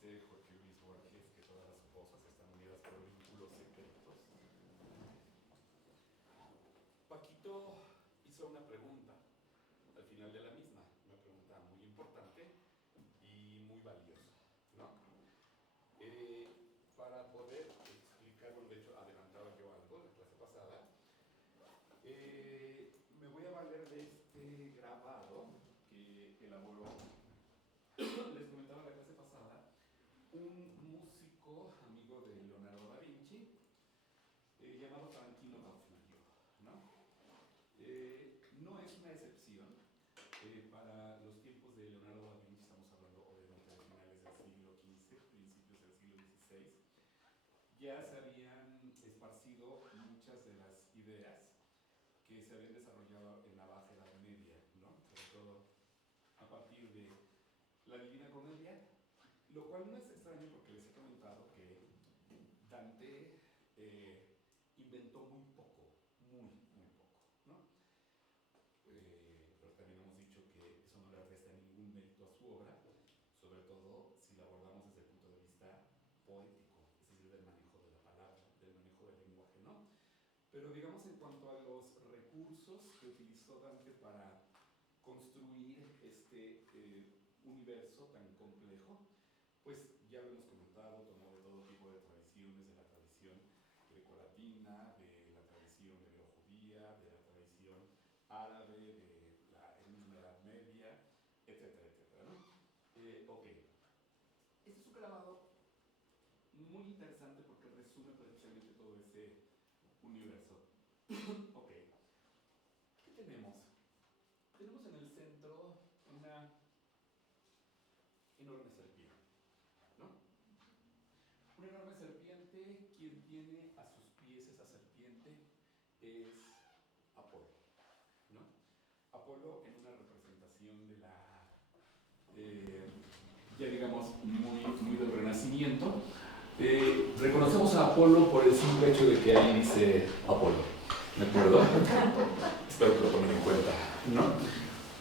dice Jorge Luis Borges que todas las cosas están unidas por vínculos secretos. Paquito hizo una pregunta al final de la misma, una pregunta muy importante y muy valiosa, ¿no? Para poder explicar, bueno, de hecho adelantaba yo algo en la clase pasada, me voy a valer de este grabado que elaboró, les comentaba en la clase pasada, un músico amigo de Leonardo da Vinci, llamado Tarantino Gaufilio, ¿no? No es una excepción. Para los tiempos de Leonardo da Vinci, estamos hablando obviamente de finales del siglo XV, principios del siglo XVI, ya se habían esparcido muchas de las ideas que se habían desarrollado en la Baja Edad Media, ¿no? Sobre todo a partir de la Divina Comedia, lo cual no es extraño porque les he comentado que Dante inventó muy poco, muy poco, ¿no? Pero también hemos dicho que eso no le resta ningún mérito a su obra, sobre todo si la abordamos desde el punto de vista poético, es decir, del manejo de la palabra, del manejo del lenguaje, ¿no? Pero digamos en cuanto a los recursos que utilizó Dante para construir este universo tan complejo, pues ya lo hemos comentado, tomó de todo tipo de tradiciones, de la tradición grecolatina, de la tradición hebreo-judía, de la tradición árabe, de la misma Edad Media, etcétera, etcétera, ¿no? Ok. Este es un grabado muy interesante porque resume precisamente todo ese universo. Ok. ¿Qué tenemos? Tenemos en el centro una enorme serpiente, ¿no? Una enorme serpiente, quien tiene a sus pies esa serpiente es Apolo, ¿no? Apolo en una representación de la, ya digamos, muy del Renacimiento. Reconocemos a Apolo por el simple hecho de que ahí dice Apolo, ¿de acuerdo? Espero que lo tomen en cuenta, ¿no?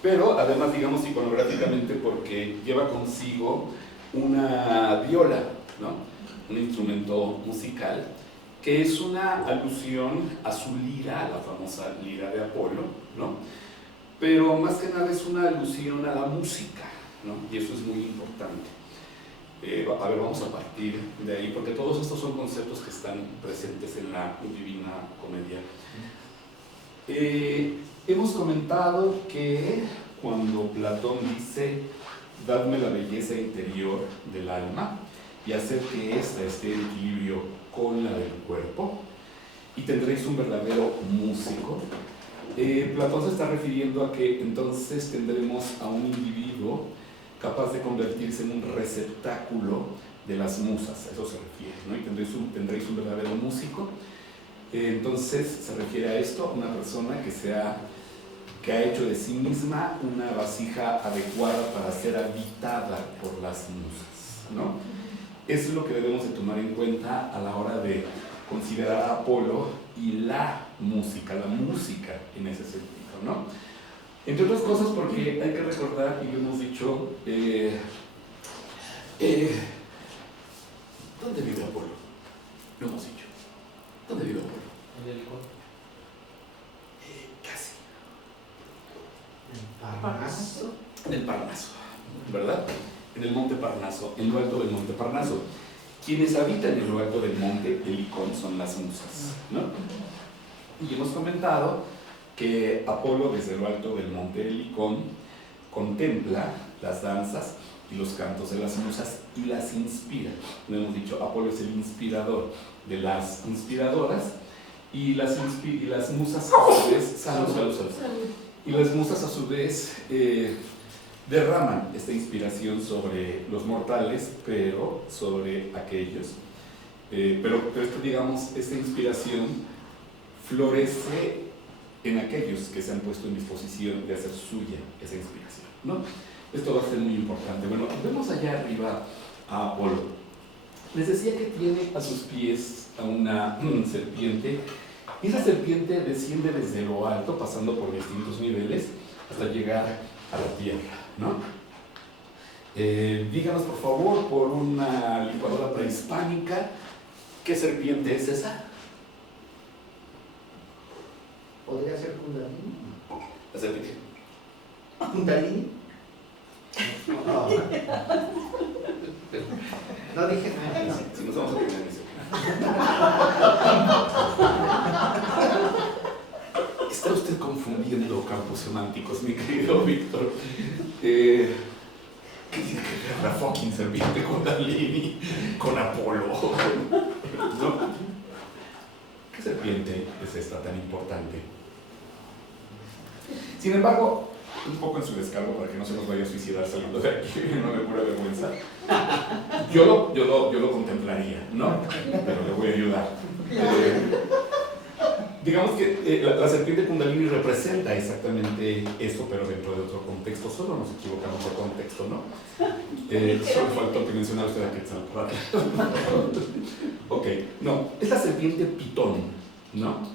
Pero además, digamos, iconográficamente porque lleva consigo una viola, ¿no? Un instrumento musical que es una alusión a su lira, a la famosa lira de Apolo, ¿no? Pero más que nada es una alusión a la música, ¿no? Y eso es muy importante. A ver, vamos a partir de ahí, porque todos estos son conceptos que están presentes en la Divina Comedia. Hemos comentado que cuando Platón dice dadme la belleza interior del alma y hacer que ésta esté en equilibrio con la del cuerpo y tendréis un verdadero músico, Platón se está refiriendo a que entonces tendremos a un individuo capaz de convertirse en un receptáculo de las musas, a eso se refiere, ¿no? Y tendréis un verdadero músico. Entonces se refiere a esto, una persona que ha hecho de sí misma una vasija adecuada para ser habitada por las musas, ¿no? Eso es lo que debemos de tomar en cuenta a la hora de considerar a Apolo y la música en ese sentido, ¿no? Entre otras cosas porque hay que recordar, y lo hemos dicho, ¿dónde vive Apolo? Lo hemos dicho. ¿Dónde vive Apolo? ¿En el Helicón? Casi. ¿En Parnaso? En el Parnaso, ¿verdad? En el monte Parnaso, en lo alto del monte Parnaso. Quienes habitan en lo alto del monte Helicón son las musas, ¿no? Y hemos comentado que Apolo desde lo alto del monte Helicón contempla las danzas y los cantos de las musas y las inspira. Lo hemos dicho, Apolo es el inspirador de las inspiradoras y las musas a su vez y las musas a su vez derraman esta inspiración sobre los mortales, pero sobre aquellos, pero digamos, esta inspiración florece en aquellos que se han puesto en disposición de hacer suya esa inspiración, ¿no? Esto va a ser muy importante. Bueno, vemos allá arriba a Apolo. Les decía que tiene a sus pies a una serpiente, y esa serpiente desciende desde lo alto, pasando por distintos niveles, hasta llegar a la tierra, ¿no? Díganos por favor, por una licuadora prehispánica, ¿qué serpiente es esa? ¿Podría ser Kundalini? La serpiente. ¿Kundalini? No, no dije nada. Si nos vamos a poner eso. Está usted confundiendo campos semánticos, mi querido Víctor. ¿Qué tiene que ver la fucking serpiente Kundalini con Apolo? ¿No? ¿Qué serpiente es esta tan importante? Sin embargo, un poco en su descargo para que no se nos vaya a suicidar saliendo de aquí, no me pura vergüenza. Yo lo contemplaría, ¿no? Pero le voy a ayudar. Digamos que la serpiente Kundalini representa exactamente esto, pero dentro de otro contexto. Solo nos equivocamos de contexto, ¿no? Solo faltó que mencionara usted a Quetzalcóatl. Ok, no, es la serpiente pitón, ¿no?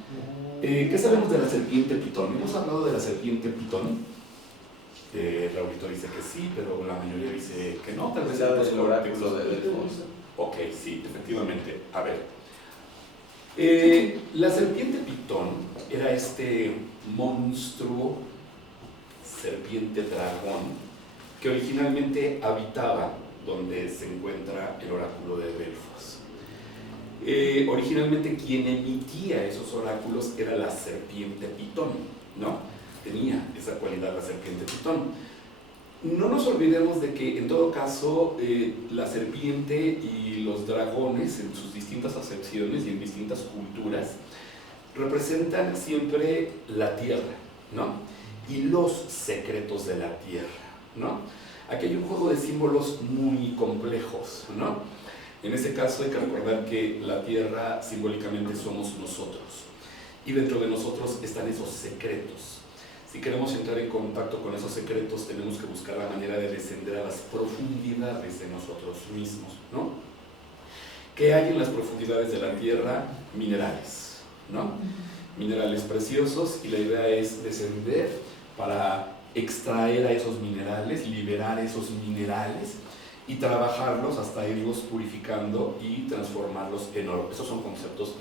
¿Qué sabemos de la serpiente pitón? Hemos hablado de la serpiente pitón. Raulito dice que sí, pero la mayoría dice que no. Tal vez sea el oráculo de Delfos. Ok, sí, efectivamente. A ver. La serpiente pitón era este monstruo, serpiente dragón, que originalmente habitaba donde se encuentra el oráculo de Delfos. Originalmente quien emitía esos oráculos era la serpiente pitón, ¿no? Tenía esa cualidad la serpiente pitón. No nos olvidemos de que en todo caso la serpiente y los dragones en sus distintas acepciones y en distintas culturas representan siempre la tierra, ¿no? Y los secretos de la tierra, ¿no? Aquí hay un juego de símbolos muy complejos, ¿no? En ese caso hay que recordar que la tierra simbólicamente somos nosotros y dentro de nosotros están esos secretos. Si queremos entrar en contacto con esos secretos, tenemos que buscar la manera de descender a las profundidades de nosotros mismos, ¿no? ¿Qué hay en las profundidades de la Tierra? Minerales, ¿no? Minerales preciosos, y la idea es descender para extraer a esos minerales, liberar esos minerales y trabajarlos hasta irlos purificando y transformarlos en oro. Esos son conceptos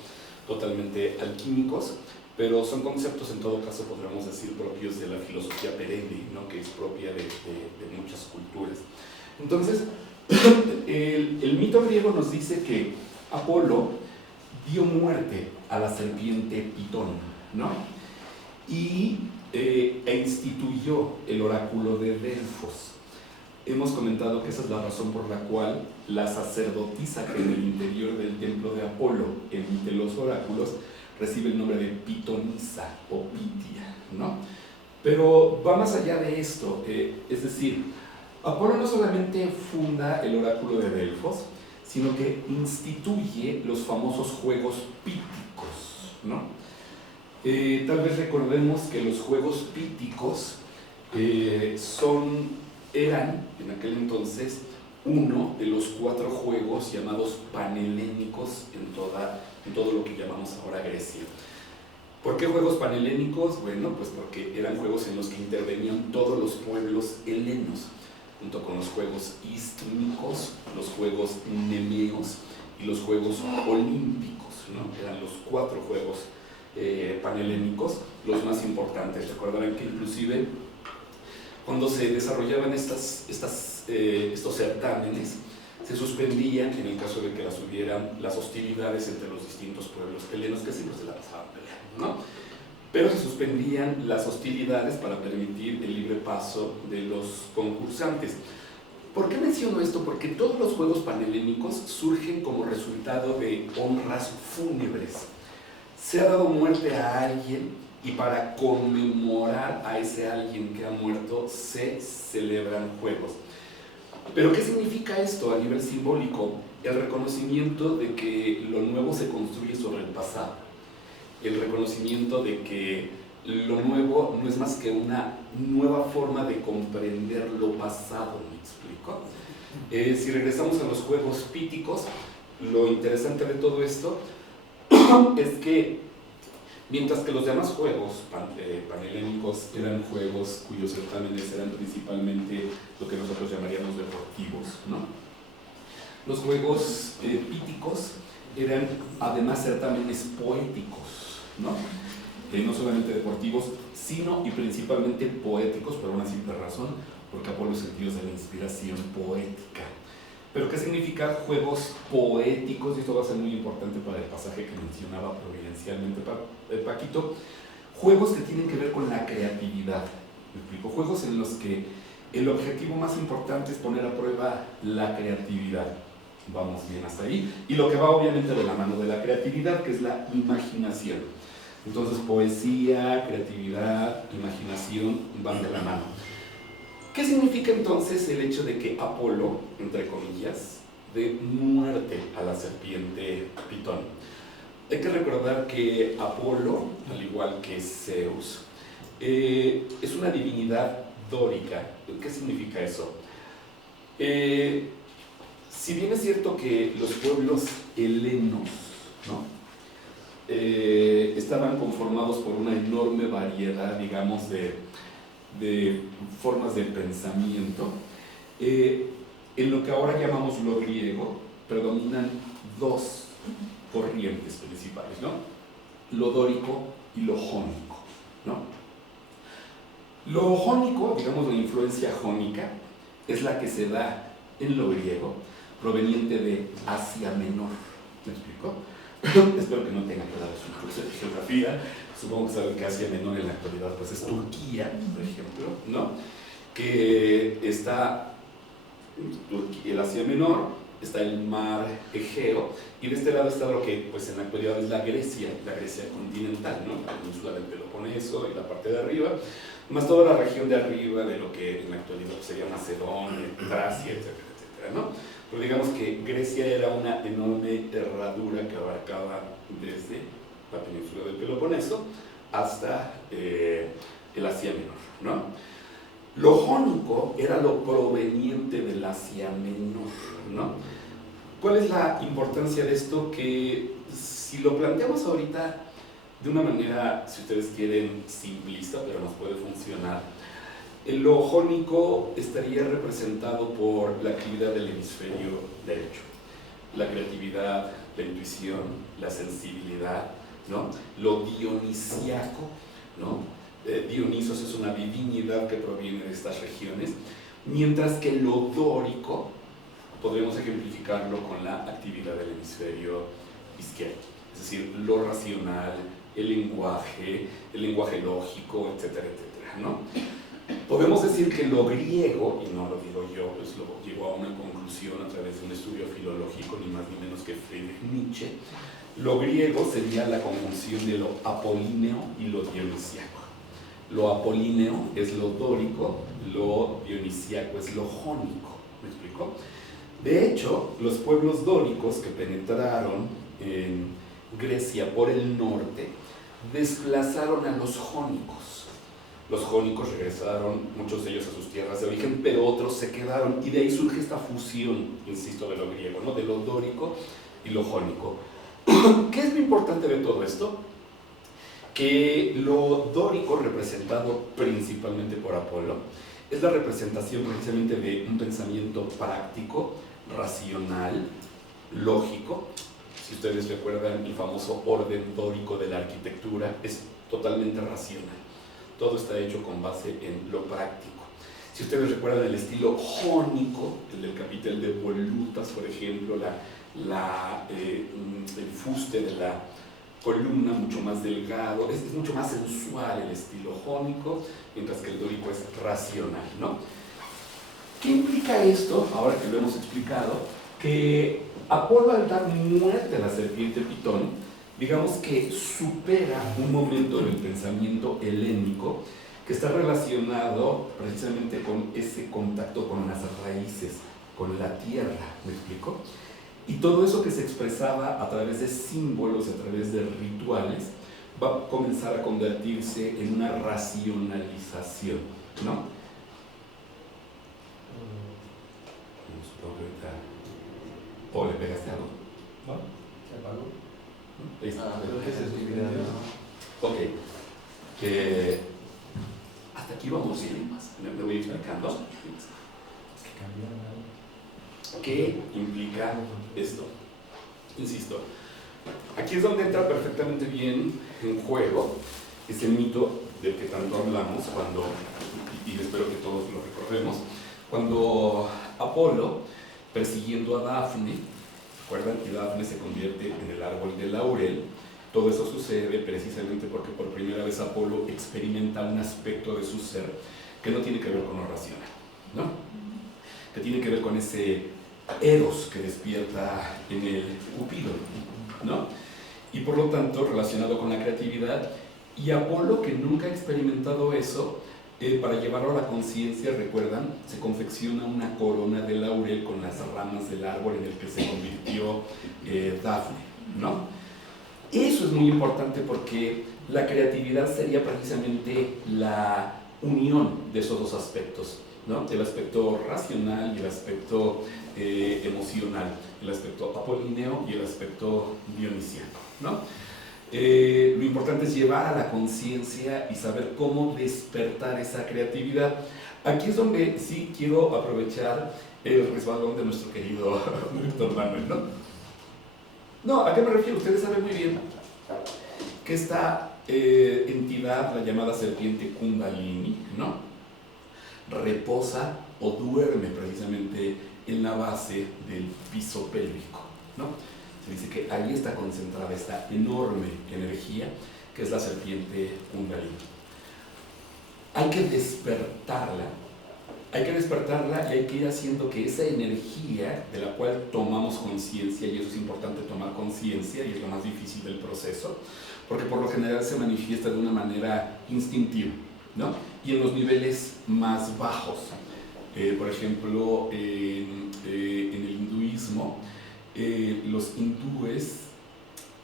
totalmente alquímicos, pero son conceptos en todo caso podríamos decir propios de la filosofía perenne, ¿no? Que es propia de muchas culturas. Entonces, el mito griego nos dice que Apolo dio muerte a la serpiente Pitón, ¿no? E instituyó el oráculo de Delfos. Hemos comentado que esa es la razón por la cual la sacerdotisa que en el interior del templo de Apolo emite los oráculos recibe el nombre de Pitonisa o Pitia, ¿no? Pero va más allá de esto, es decir, Apolo no solamente funda el oráculo de Delfos, sino que instituye los famosos juegos píticos, ¿no? Tal vez recordemos que los juegos píticos eran en aquel entonces uno de los 4 juegos llamados panhelénicos en todo lo que llamamos ahora Grecia. ¿Por qué juegos panhelénicos? Bueno, pues porque eran juegos en los que intervenían todos los pueblos helenos, junto con los juegos istmicos, los juegos nemeos y los juegos olímpicos, ¿no? Eran los 4 juegos panhelénicos los más importantes. Recordarán que inclusive cuando se desarrollaban estos certámenes, se suspendían, en el caso de que las hubieran, las hostilidades entre los distintos pueblos helenos, que siempre se la pasaban peleando, ¿no? Pero se suspendían las hostilidades para permitir el libre paso de los concursantes. ¿Por qué menciono esto? Porque todos los juegos panhelénicos surgen como resultado de honras fúnebres. Se ha dado muerte a alguien y para conmemorar a ese alguien que ha muerto se celebran juegos. ¿Pero qué significa esto a nivel simbólico? El reconocimiento de que lo nuevo se construye sobre el pasado. El reconocimiento de que lo nuevo no es más que una nueva forma de comprender lo pasado, ¿me explico? Si regresamos a los juegos píticos, lo interesante de todo esto es que mientras que los demás juegos panhelénicos eran juegos cuyos certámenes eran principalmente lo que nosotros llamaríamos deportivos, ¿no? Los juegos píticos eran además certámenes poéticos, ¿no? No solamente deportivos, sino y principalmente poéticos, por una simple razón, porque Apolo sentía de la inspiración poética. ¿Pero qué significa juegos poéticos? Y esto va a ser muy importante para el pasaje que mencionaba providencialmente Paquito. Juegos que tienen que ver con la creatividad. ¿Me explico? Juegos en los que el objetivo más importante es poner a prueba la creatividad. Vamos bien hasta ahí. Y lo que va obviamente de la mano de la creatividad, que es la imaginación. Entonces, poesía, creatividad, imaginación van de la mano. ¿Qué significa entonces el hecho de que Apolo, entre comillas, dé muerte a la serpiente Pitón? Hay que recordar que Apolo, al igual que Zeus, es una divinidad dórica. ¿Qué significa eso? Si bien es cierto que los pueblos helenos, ¿no? Estaban conformados por una enorme variedad, digamos, de formas de pensamiento, en lo que ahora llamamos lo griego, predominan dos corrientes principales, ¿no? Lo dórico y lo jónico, ¿no? Lo jónico, digamos la influencia jónica, es la que se da en lo griego, proveniente de Asia Menor. ¿Me explico? Espero que no tengan que dar un curso de geografía. Supongo que saben que Asia Menor en la actualidad pues es Turquía, por ejemplo, ¿no? Que está el Asia Menor, está el mar Egeo, y de este lado está lo que pues en la actualidad es la Grecia continental, ¿no? La península del Peloponeso y la parte de arriba, más toda la región de arriba de lo que en la actualidad pues, sería Macedonia, Tracia, etcétera, etcétera, ¿no? Pero digamos que Grecia era una enorme herradura que abarcaba desde la península del Peloponeso hasta el Asia Menor, ¿no? Lo jónico era lo proveniente del Asia Menor, ¿no? ¿Cuál es la importancia de esto? Que si lo planteamos ahorita de una manera, si ustedes quieren, simplista, pero nos puede funcionar, lo jónico estaría representado por la actividad del hemisferio derecho, la creatividad, la intuición, la sensibilidad, ¿no? Lo dionisiaco, ¿no? Dionisos es una divinidad que proviene de estas regiones, mientras que lo dórico podemos ejemplificarlo con la actividad del hemisferio izquierdo, es decir, lo racional, el lenguaje lógico, etcétera, etcétera, ¿no? Podemos decir que lo griego, y no lo digo yo, pues lo llevo a una conclusión a través de un estudio filológico, ni más ni menos que Friedrich Nietzsche. Lo griego sería la conjunción de lo apolíneo y lo dionisiaco. Lo apolíneo es lo dórico, lo dionisiaco es lo jónico. ¿Me explico? De hecho, los pueblos dóricos que penetraron en Grecia por el norte desplazaron a los jónicos. Los jónicos regresaron, muchos de ellos a sus tierras de origen, pero otros se quedaron, y de ahí surge esta fusión, insisto, de lo griego, ¿no? De lo dórico y lo jónico. ¿Qué es lo importante de todo esto? Que lo dórico, representado principalmente por Apolo, es la representación precisamente de un pensamiento práctico, racional, lógico. Si ustedes recuerdan el famoso orden dórico de la arquitectura, es totalmente racional. Todo está hecho con base en lo práctico. Si ustedes recuerdan el estilo jónico, el del capitel de Volutas, por ejemplo, el fuste de la columna mucho más delgado, es mucho más sensual el estilo jónico, mientras que el dórico es racional, ¿no? ¿Qué implica esto, ahora que lo hemos explicado? Que Apolo, al dar muerte a la serpiente Pitón, digamos que supera un momento del pensamiento helénico que está relacionado precisamente con ese contacto con las raíces, con la tierra, ¿me explico? Y todo eso que se expresaba a través de símbolos, a través de rituales, va a comenzar a convertirse en una racionalización, ¿no? ¿O le pegaste algo? ¿No? ¿Se apagó? Creo que se suspendió. Ok. Hasta aquí vamos bien. Me voy explicando. Es que cambiaron algo. ¿qué implica esto? Insisto, aquí es donde entra perfectamente bien en juego ese mito del que tanto hablamos cuando, y espero que todos lo recordemos, cuando Apolo, persiguiendo a Dafne, recuerdan que Dafne se convierte en el árbol de laurel. Todo eso sucede precisamente porque por primera vez Apolo experimenta un aspecto de su ser que no tiene que ver con lo racional, ¿no? Que tiene que ver con ese eros que despierta en el Cupido, ¿no? Y por lo tanto relacionado con la creatividad. Y Apolo, que nunca ha experimentado eso, para llevarlo a la conciencia, recuerdan, se confecciona una corona de laurel con las ramas del árbol en el que se convirtió Dafne, ¿no? Eso es muy importante porque la creatividad sería precisamente la unión de esos dos aspectos, ¿no? El aspecto racional y el aspecto emocional, el aspecto apolíneo y el aspecto dionisiano, ¿no? Lo importante es llevar a la conciencia y saber cómo despertar esa creatividad. Aquí es donde sí quiero aprovechar el resbalón de nuestro querido Víctor Manuel, ¿no? No, ¿a qué me refiero? Ustedes saben muy bien que esta entidad, la llamada serpiente Kundalini, ¿no? Reposa o duerme precisamente en la base del piso pélvico, ¿no? Se dice que ahí está concentrada esta enorme energía que es la serpiente Kundalini. Hay que despertarla y hay que ir haciendo que esa energía de la cual tomamos conciencia, y eso es importante tomar conciencia y es lo más difícil del proceso, porque por lo general se manifiesta de una manera instintiva, ¿no? Y en los niveles más bajos, por ejemplo, en el hinduismo, los hindúes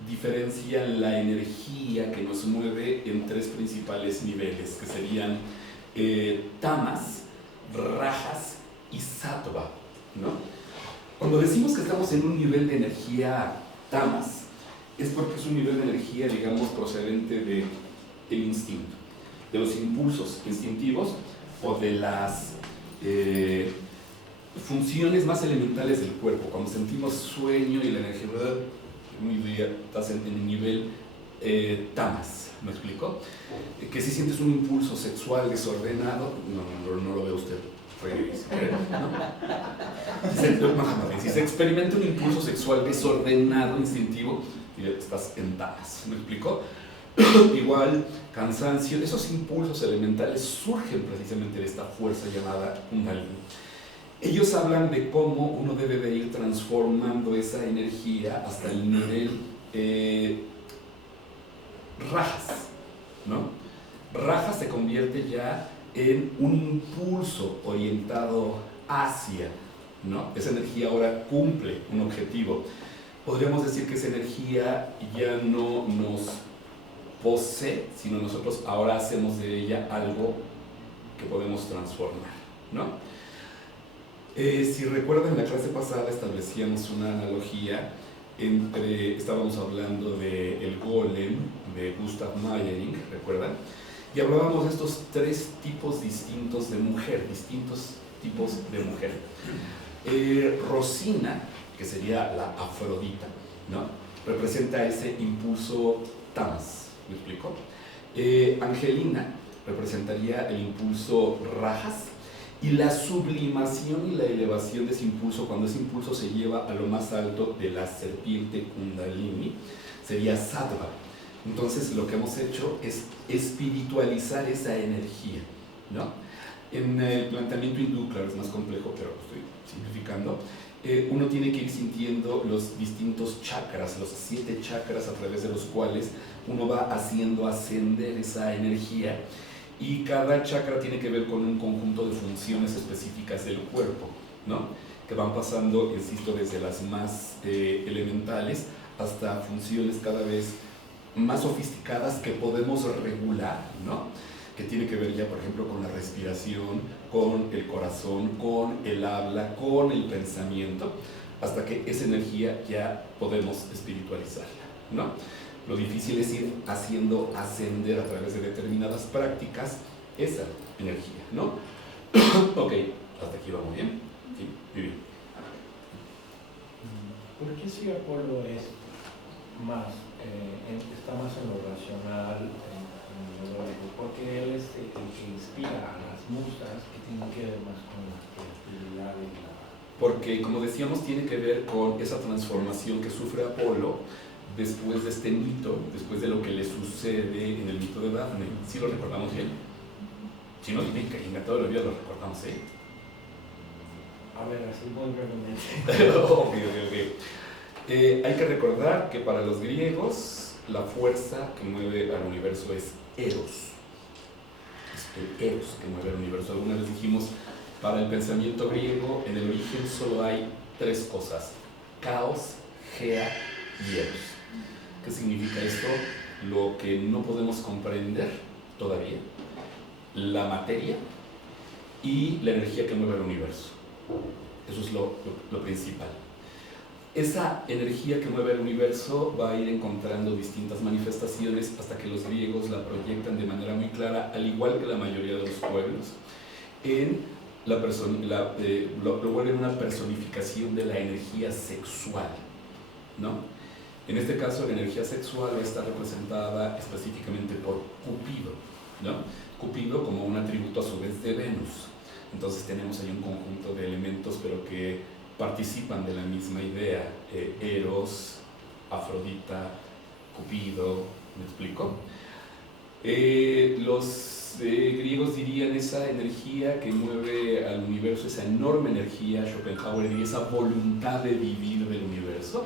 diferencian la energía que nos mueve en tres principales niveles, que serían tamas, rajas y sattva, ¿no? Cuando decimos que estamos en un nivel de energía tamas, es porque es un nivel de energía, digamos, procedente del instinto, de los impulsos instintivos o de las funciones más elementales del cuerpo. Cuando sentimos sueño y la energía, estás en el nivel tamas, ¿me explico? Que si sientes un impulso sexual desordenado, no lo ve usted, ¿no? Si se experimenta un impulso sexual desordenado, instintivo, estás en tamas, ¿me explico? Igual, cansancio, esos impulsos elementales surgen precisamente de esta fuerza llamada Kundalini. Ellos hablan de cómo uno debe de ir transformando esa energía hasta el nivel rajas, ¿no? Rajas se convierte ya en un impulso orientado hacia, ¿no? Esa energía ahora cumple un objetivo. Podríamos decir que esa energía ya no nos posee, sino nosotros ahora hacemos de ella algo que podemos transformar, ¿no? Si recuerdan, en la clase pasada establecíamos una analogía entre, estábamos hablando del golem de Gustav Mayering, ¿recuerdan? Y hablábamos de estos tres tipos distintos de mujer, Rosina, que sería la Afrodita, ¿no? Representa ese impulso tamas, ¿me explico? Angelina representaría el impulso rajas, y la sublimación y la elevación de ese impulso, cuando ese impulso se lleva a lo más alto de la serpiente Kundalini, sería sattva. Entonces lo que hemos hecho es espiritualizar esa energía, ¿no? En el planteamiento hindú, claro, es más complejo, pero lo estoy simplificando. Uno tiene que ir sintiendo los distintos chakras, los 7 chakras a través de los cuales uno va haciendo ascender esa energía. Y cada chakra tiene que ver con un conjunto de funciones específicas del cuerpo, ¿no? Que van pasando, insisto, desde las más elementales hasta funciones cada vez más sofisticadas que podemos regular, ¿no? Que tiene que ver ya, por ejemplo, con la respiración, con el corazón, con el habla, con el pensamiento, hasta que esa energía ya podemos espiritualizarla, ¿no? Lo difícil es ir haciendo ascender a través de determinadas prácticas esa energía, ¿no? Ok, hasta aquí vamos bien. Sí, muy bien. si Apolo es más, está más en lo racional, en lo lógico? Porque él es el que inspira a las musas, que tienen que ver más con la creatividad y la... Porque, como decíamos, tiene que ver con esa transformación que sufre Apolo después de este mito, después de lo que le sucede en el mito de Dafne. ¿Sí lo recordamos bien? Si no, que encantado de la vida lo recordamos, ¿eh? A ver, así muy brevemente. Ok. Hay que recordar que para los griegos la fuerza que mueve al universo es Eros. Es el Eros que mueve al universo. Alguna vez dijimos, para el pensamiento griego, en el origen solo hay tres cosas: caos, Gea y Eros. ¿Qué significa esto? Lo que no podemos comprender todavía, la materia y la energía que mueve el universo. Eso es lo principal. Esa energía que mueve el universo va a ir encontrando distintas manifestaciones hasta que los griegos la proyectan de manera muy clara, al igual que la mayoría de los pueblos, en lo vuelven una personificación de la energía sexual, ¿no? En este caso, la energía sexual está representada específicamente por Cupido, ¿no? Cupido como un atributo a su vez de Venus. Entonces tenemos ahí un conjunto de elementos, pero que participan de la misma idea: Eros, Afrodita, Cupido. ¿Me explico? Los griegos dirían esa energía que mueve al universo, esa enorme energía, Schopenhauer diría esa voluntad de vivir del universo,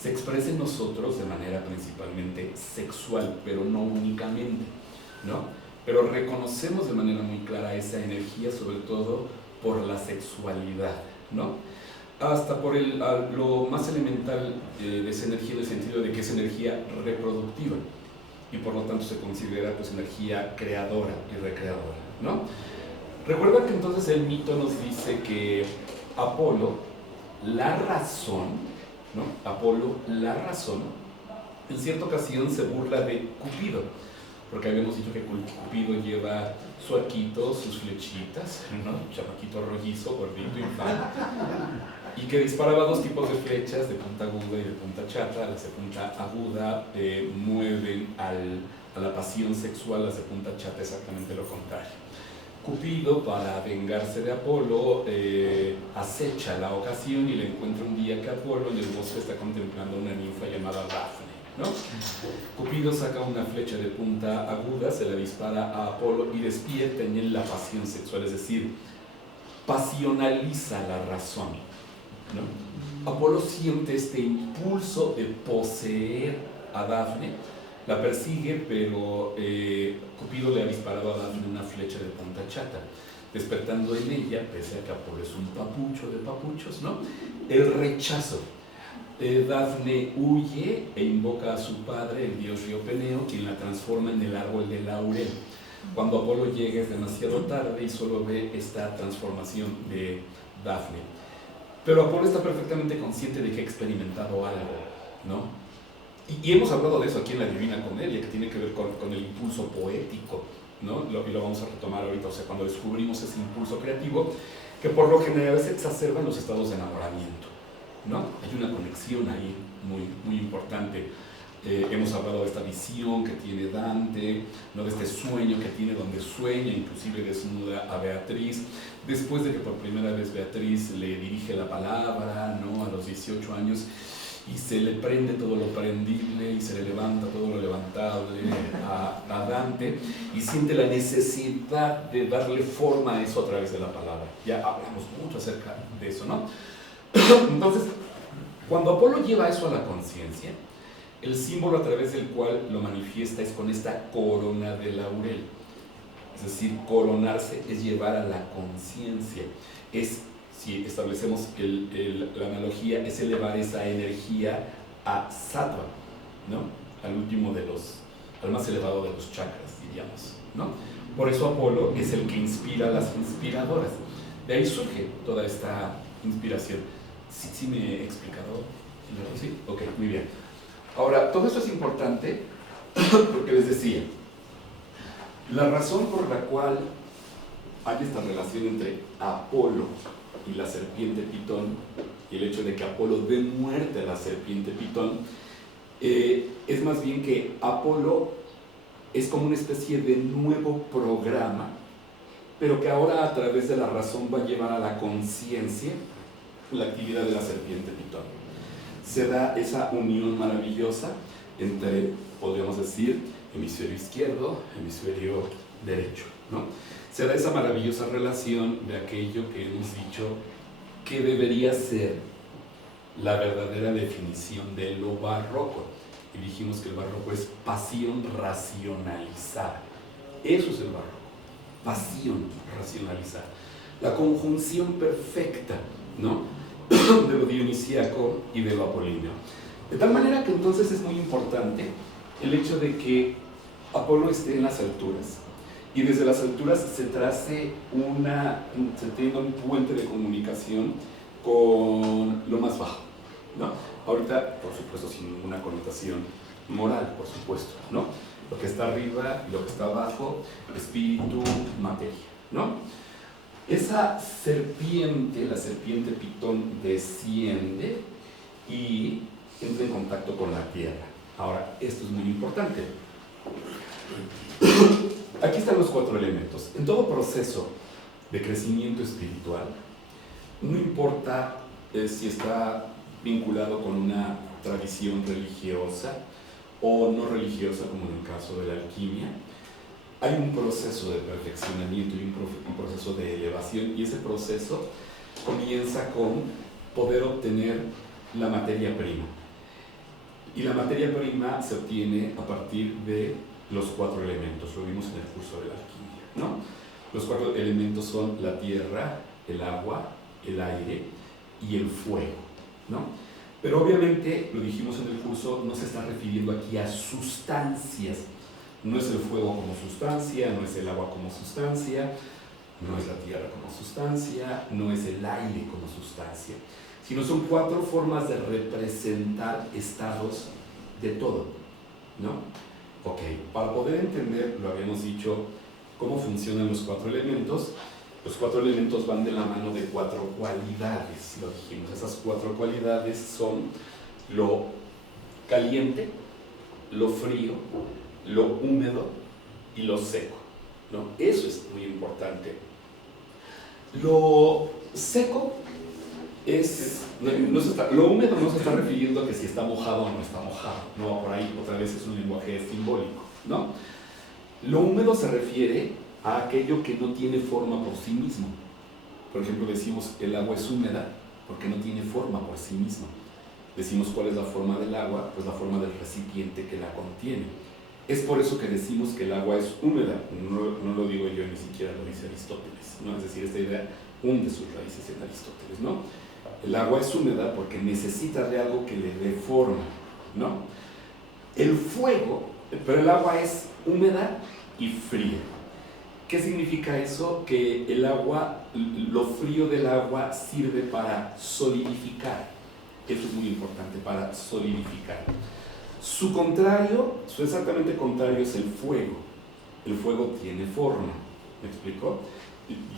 se expresa en nosotros de manera principalmente sexual, pero no únicamente, ¿no? Pero reconocemos de manera muy clara esa energía, sobre todo por la sexualidad, ¿no? Hasta por lo más elemental de esa energía, en el sentido de que es energía reproductiva y por lo tanto se considera pues energía creadora y recreadora, ¿no? Recuerda que entonces el mito nos dice que Apolo, la razón, ¿no? Apolo, la razón, en cierta ocasión se burla de Cupido, porque habíamos dicho que Cupido lleva su arquito, sus flechitas, ¿no? Chamaquito rollizo, gordito, infante, y que disparaba dos tipos de flechas, de punta aguda y de punta chata. Las de punta aguda mueven a la pasión sexual, las de punta chata exactamente lo contrario. Cupido, para vengarse de Apolo, acecha la ocasión y le encuentra un día que Apolo en el bosque está contemplando a una ninfa llamada Dafne, ¿no? Cupido saca una flecha de punta aguda, se la dispara a Apolo y despierta en él la pasión sexual, es decir, pasionaliza la razón, ¿no? Apolo siente este impulso de poseer a Dafne, la persigue, pero Cupido le ha disparado a Dafne una flecha de punta chata, despertando en ella, pese a que Apolo es un papucho de papuchos, ¿no?, el rechazo. Dafne huye e invoca a su padre, el dios río Peneo, quien la transforma en el árbol de laurel. Cuando Apolo llega es demasiado tarde y solo ve esta transformación de Dafne. Pero Apolo está perfectamente consciente de que ha experimentado algo, ¿no? Y hemos hablado de eso aquí en la Divina Comedia, que tiene que ver con el impulso poético, ¿no? Y lo vamos a retomar ahorita, o sea, cuando descubrimos ese impulso creativo, que por lo general se exacerba en los estados de enamoramiento, ¿no? Hay una conexión ahí muy, muy importante. Hemos hablado de esta visión que tiene Dante, ¿no?, de este sueño que tiene, donde sueña, inclusive desnuda a Beatriz, después de que por primera vez Beatriz le dirige la palabra, ¿no?, a los 18 años, y se le prende todo lo prendible y se le levanta todo lo levantable a Dante, y siente la necesidad de darle forma a eso a través de la palabra. Ya hablamos mucho acerca de eso, ¿no? Entonces, cuando Apolo lleva eso a la conciencia, el símbolo a través del cual lo manifiesta es con esta corona de laurel. Es decir, coronarse es llevar a la conciencia. Es, si establecemos la analogía, es elevar esa energía a sattva, ¿no?, al más elevado de los chakras, diríamos, ¿no? Por eso Apolo es el que inspira a las inspiradoras. De ahí surge toda esta inspiración. ¿Sí me he explicado? ¿Sí? Ok, muy bien. Ahora, todo esto es importante porque les decía, la razón por la cual hay esta relación entre Apolo y la serpiente Pitón, y el hecho de que Apolo dé muerte a la serpiente Pitón, es más bien que Apolo es como una especie de nuevo programa, pero que ahora a través de la razón va a llevar a la conciencia la actividad de la serpiente Pitón. Se da esa unión maravillosa entre, podríamos decir, hemisferio izquierdo, hemisferio derecho, ¿no? Se da esa maravillosa relación de aquello que hemos dicho que debería ser la verdadera definición de lo barroco. Y dijimos que el barroco es pasión racionalizada. Eso es el barroco, pasión racionalizada. La conjunción perfecta, ¿no?, de lo dionisíaco y de lo apolíneo. De tal manera que entonces es muy importante el hecho de que Apolo esté en las alturas y desde las alturas se trace se tenga un puente de comunicación con lo más bajo, ¿no? Ahorita, por supuesto, sin ninguna connotación moral, por supuesto, ¿no? Lo que está arriba y lo que está abajo, espíritu, materia, ¿no? Esa serpiente, la serpiente Pitón, desciende y entra en contacto con la tierra. Ahora, esto es muy importante. Aquí están los 4 elementos. En todo proceso de crecimiento espiritual, no importa si está vinculado con una tradición religiosa o no religiosa, como en el caso de la alquimia, hay un proceso de perfeccionamiento y un proceso de elevación, y ese proceso comienza con poder obtener la materia prima. Y la materia prima se obtiene a partir de los 4 elementos, lo vimos en el curso de la alquimia, ¿no? Los 4 elementos son la tierra, el agua, el aire y el fuego, ¿no? Pero obviamente, lo dijimos en el curso, no se está refiriendo aquí a sustancias. No es el fuego como sustancia, no es el agua como sustancia, no es la tierra como sustancia, no es el aire como sustancia, sino son 4 formas de representar estados de todo, ¿no? Ok, para poder entender, lo habíamos dicho, cómo funcionan los 4 elementos. Los 4 elementos van de la mano de 4 cualidades, lo dijimos. Esas 4 cualidades son lo caliente, lo frío, lo húmedo y lo seco, ¿no? Eso es muy importante. Lo seco lo húmedo no se está refiriendo a que si está mojado o no está mojado, no, por ahí otra vez es un lenguaje simbólico, ¿no? Lo húmedo se refiere a aquello que no tiene forma por sí mismo. Por ejemplo, decimos el agua es húmeda porque no tiene forma por sí misma. Decimos cuál es la forma del agua, pues la forma del recipiente que la contiene. Es por eso que decimos que el agua es húmeda. No lo digo yo, ni siquiera lo dice Aristóteles, ¿no? Es decir, esta idea hunde sus raíces en Aristóteles, ¿no? El agua es húmeda porque necesita de algo que le dé forma, ¿no? El fuego, pero el agua es húmeda y fría. ¿Qué significa eso? Que el agua, lo frío del agua sirve para solidificar. Eso es muy importante, para solidificar. Su contrario, su exactamente contrario es el fuego. El fuego tiene forma, ¿me explico?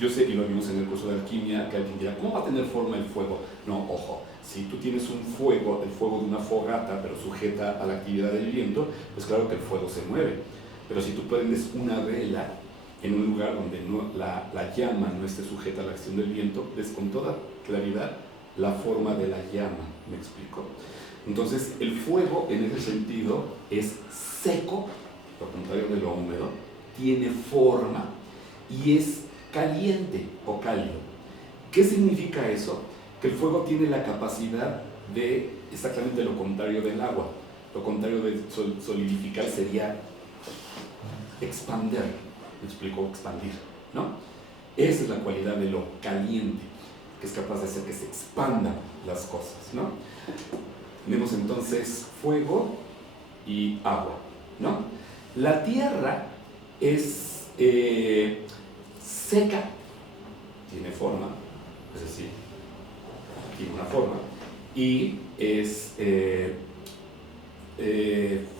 Yo sé, y lo vimos en el curso de alquimia, que alguien dirá, ¿cómo va a tener forma el fuego? No, ojo, si tú tienes un fuego, el fuego de una fogata, pero sujeta a la actividad del viento, pues claro que el fuego se mueve. Pero si tú prendes una vela en un lugar donde la llama no esté sujeta a la acción del viento, ves con toda claridad la forma de la llama, ¿me explico? Entonces, el fuego en ese sentido es seco, lo contrario de lo húmedo, tiene forma y es caliente o cálido. ¿Qué significa eso? Que el fuego tiene la capacidad de exactamente lo contrario del agua. Lo contrario de solidificar sería expander. ¿Me explico? Expandir, ¿no? Esa es la cualidad de lo caliente, que es capaz de hacer que se expandan las cosas, ¿no? Tenemos entonces fuego y agua, ¿no? La tierra es seca, tiene forma, es decir, tiene una forma, y es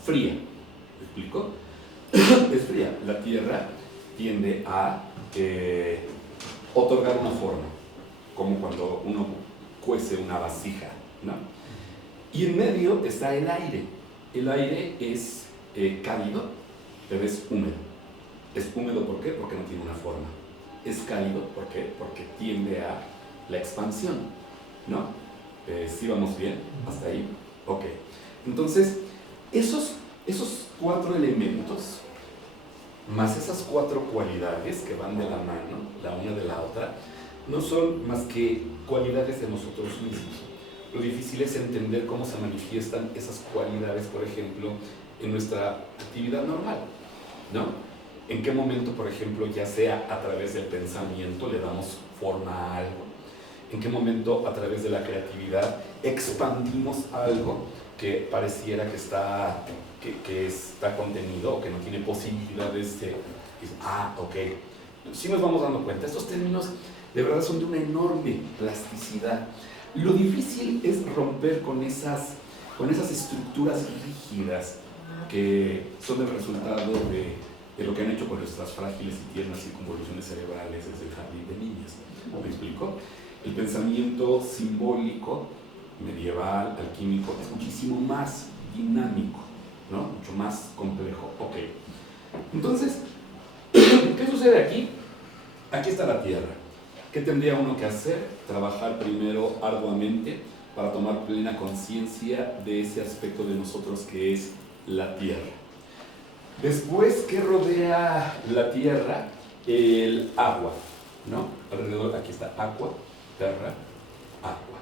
fría, ¿me explico? Es fría. La tierra tiende a otorgar una forma como cuando uno cuece una vasija, ¿no? Y en medio está el aire. El aire es cálido, pero es húmedo. Es húmedo, ¿por qué? Porque no tiene una forma. Es cálido, ¿por qué? Porque tiende a la expansión, ¿no? ¿Sí vamos bien? ¿Hasta ahí? Ok. Entonces, esos 4 elementos, más esas 4 cualidades que van de la mano, la una de la otra, no son más que cualidades de nosotros mismos. Lo difícil es entender cómo se manifiestan esas cualidades, por ejemplo, en nuestra actividad normal, ¿no? En qué momento, por ejemplo, ya sea a través del pensamiento, le damos forma a algo. En qué momento, a través de la creatividad, expandimos algo que pareciera que está contenido o que no tiene posibilidades de... ok. Sí nos vamos dando cuenta. Estos términos de verdad son de una enorme plasticidad. Lo difícil es romper con esas estructuras rígidas que son el resultado de lo que han hecho con nuestras frágiles y tiernas circunvoluciones cerebrales desde el jardín de niños. ¿Me explico? El pensamiento simbólico, medieval, alquímico, es muchísimo más dinámico, ¿no? Mucho más complejo. Ok. Entonces, ¿qué sucede aquí? Aquí está la Tierra. ¿Qué tendría uno que hacer? Trabajar primero arduamente para tomar plena conciencia de ese aspecto de nosotros que es la Tierra. Después, ¿qué rodea la Tierra? El agua, ¿no? Alrededor, aquí está agua, tierra, agua.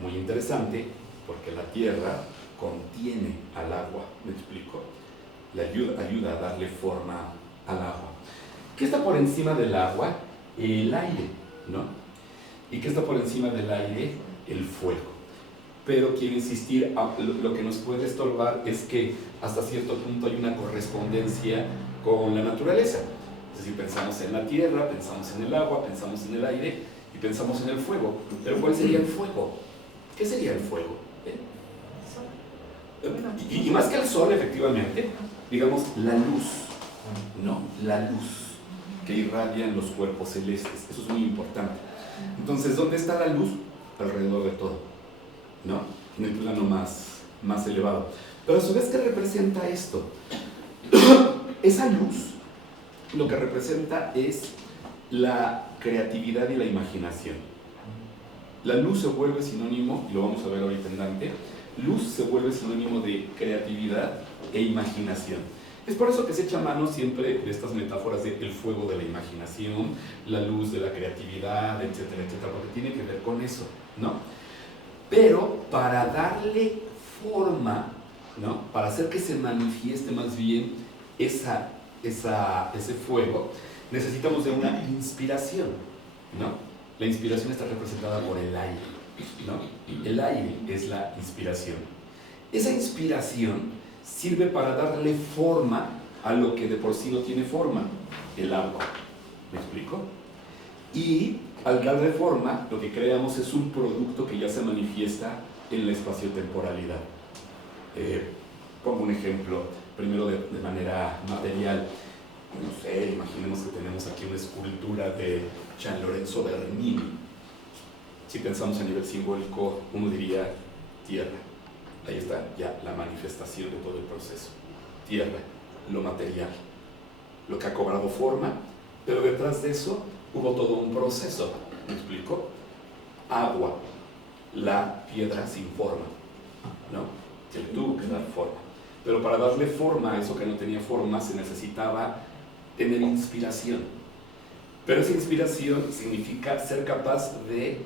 Muy interesante, porque la Tierra contiene al agua, ¿me explico? Le ayuda a darle forma al agua. ¿Qué está por encima del agua? El aire, ¿no? ¿Y qué está por encima del aire? El fuego. Pero quiero insistir, lo que nos puede estorbar es que hasta cierto punto hay una correspondencia con la naturaleza. Es decir, pensamos en la tierra, pensamos en el agua, pensamos en el aire y pensamos en el fuego. Pero ¿cuál sería el fuego? ¿Qué sería el fuego? Y más que el sol, efectivamente, digamos la luz, ¿no? La luz que irradian los cuerpos celestes. Eso es muy importante. Entonces, ¿dónde está la luz? Alrededor de todo, ¿no? En el plano más elevado. Pero a su vez, ¿qué representa esto? Esa luz lo que representa es la creatividad y la imaginación. La luz se vuelve sinónimo, y lo vamos a ver ahorita en Dante, luz se vuelve sinónimo de creatividad e imaginación. Es por eso que se echa mano siempre de estas metáforas de el fuego de la imaginación, la luz de la creatividad, etcétera, etcétera, porque tiene que ver con eso, ¿no? Pero para darle forma, ¿no? Para hacer que se manifieste más bien ese fuego, necesitamos de una inspiración, ¿no? La inspiración está representada por el aire, ¿no? El aire es la inspiración. Esa inspiración sirve para darle forma a lo que de por sí no tiene forma, el agua. ¿Me explico? Y al darle forma, lo que creamos es un producto que ya se manifiesta en la espaciotemporalidad. Pongo un ejemplo, primero de manera material. No sé, imaginemos que tenemos aquí una escultura de Gian Lorenzo Bernini. Si pensamos a nivel simbólico, uno diría tierra. Ahí está ya la manifestación de todo el proceso. Tierra, lo material, lo que ha cobrado forma, pero detrás de eso hubo todo un proceso. ¿Me explico? Agua, la piedra sin forma, ¿no? Se le tuvo que dar forma. Pero para darle forma a eso que no tenía forma se necesitaba tener inspiración. Pero esa inspiración significa ser capaz de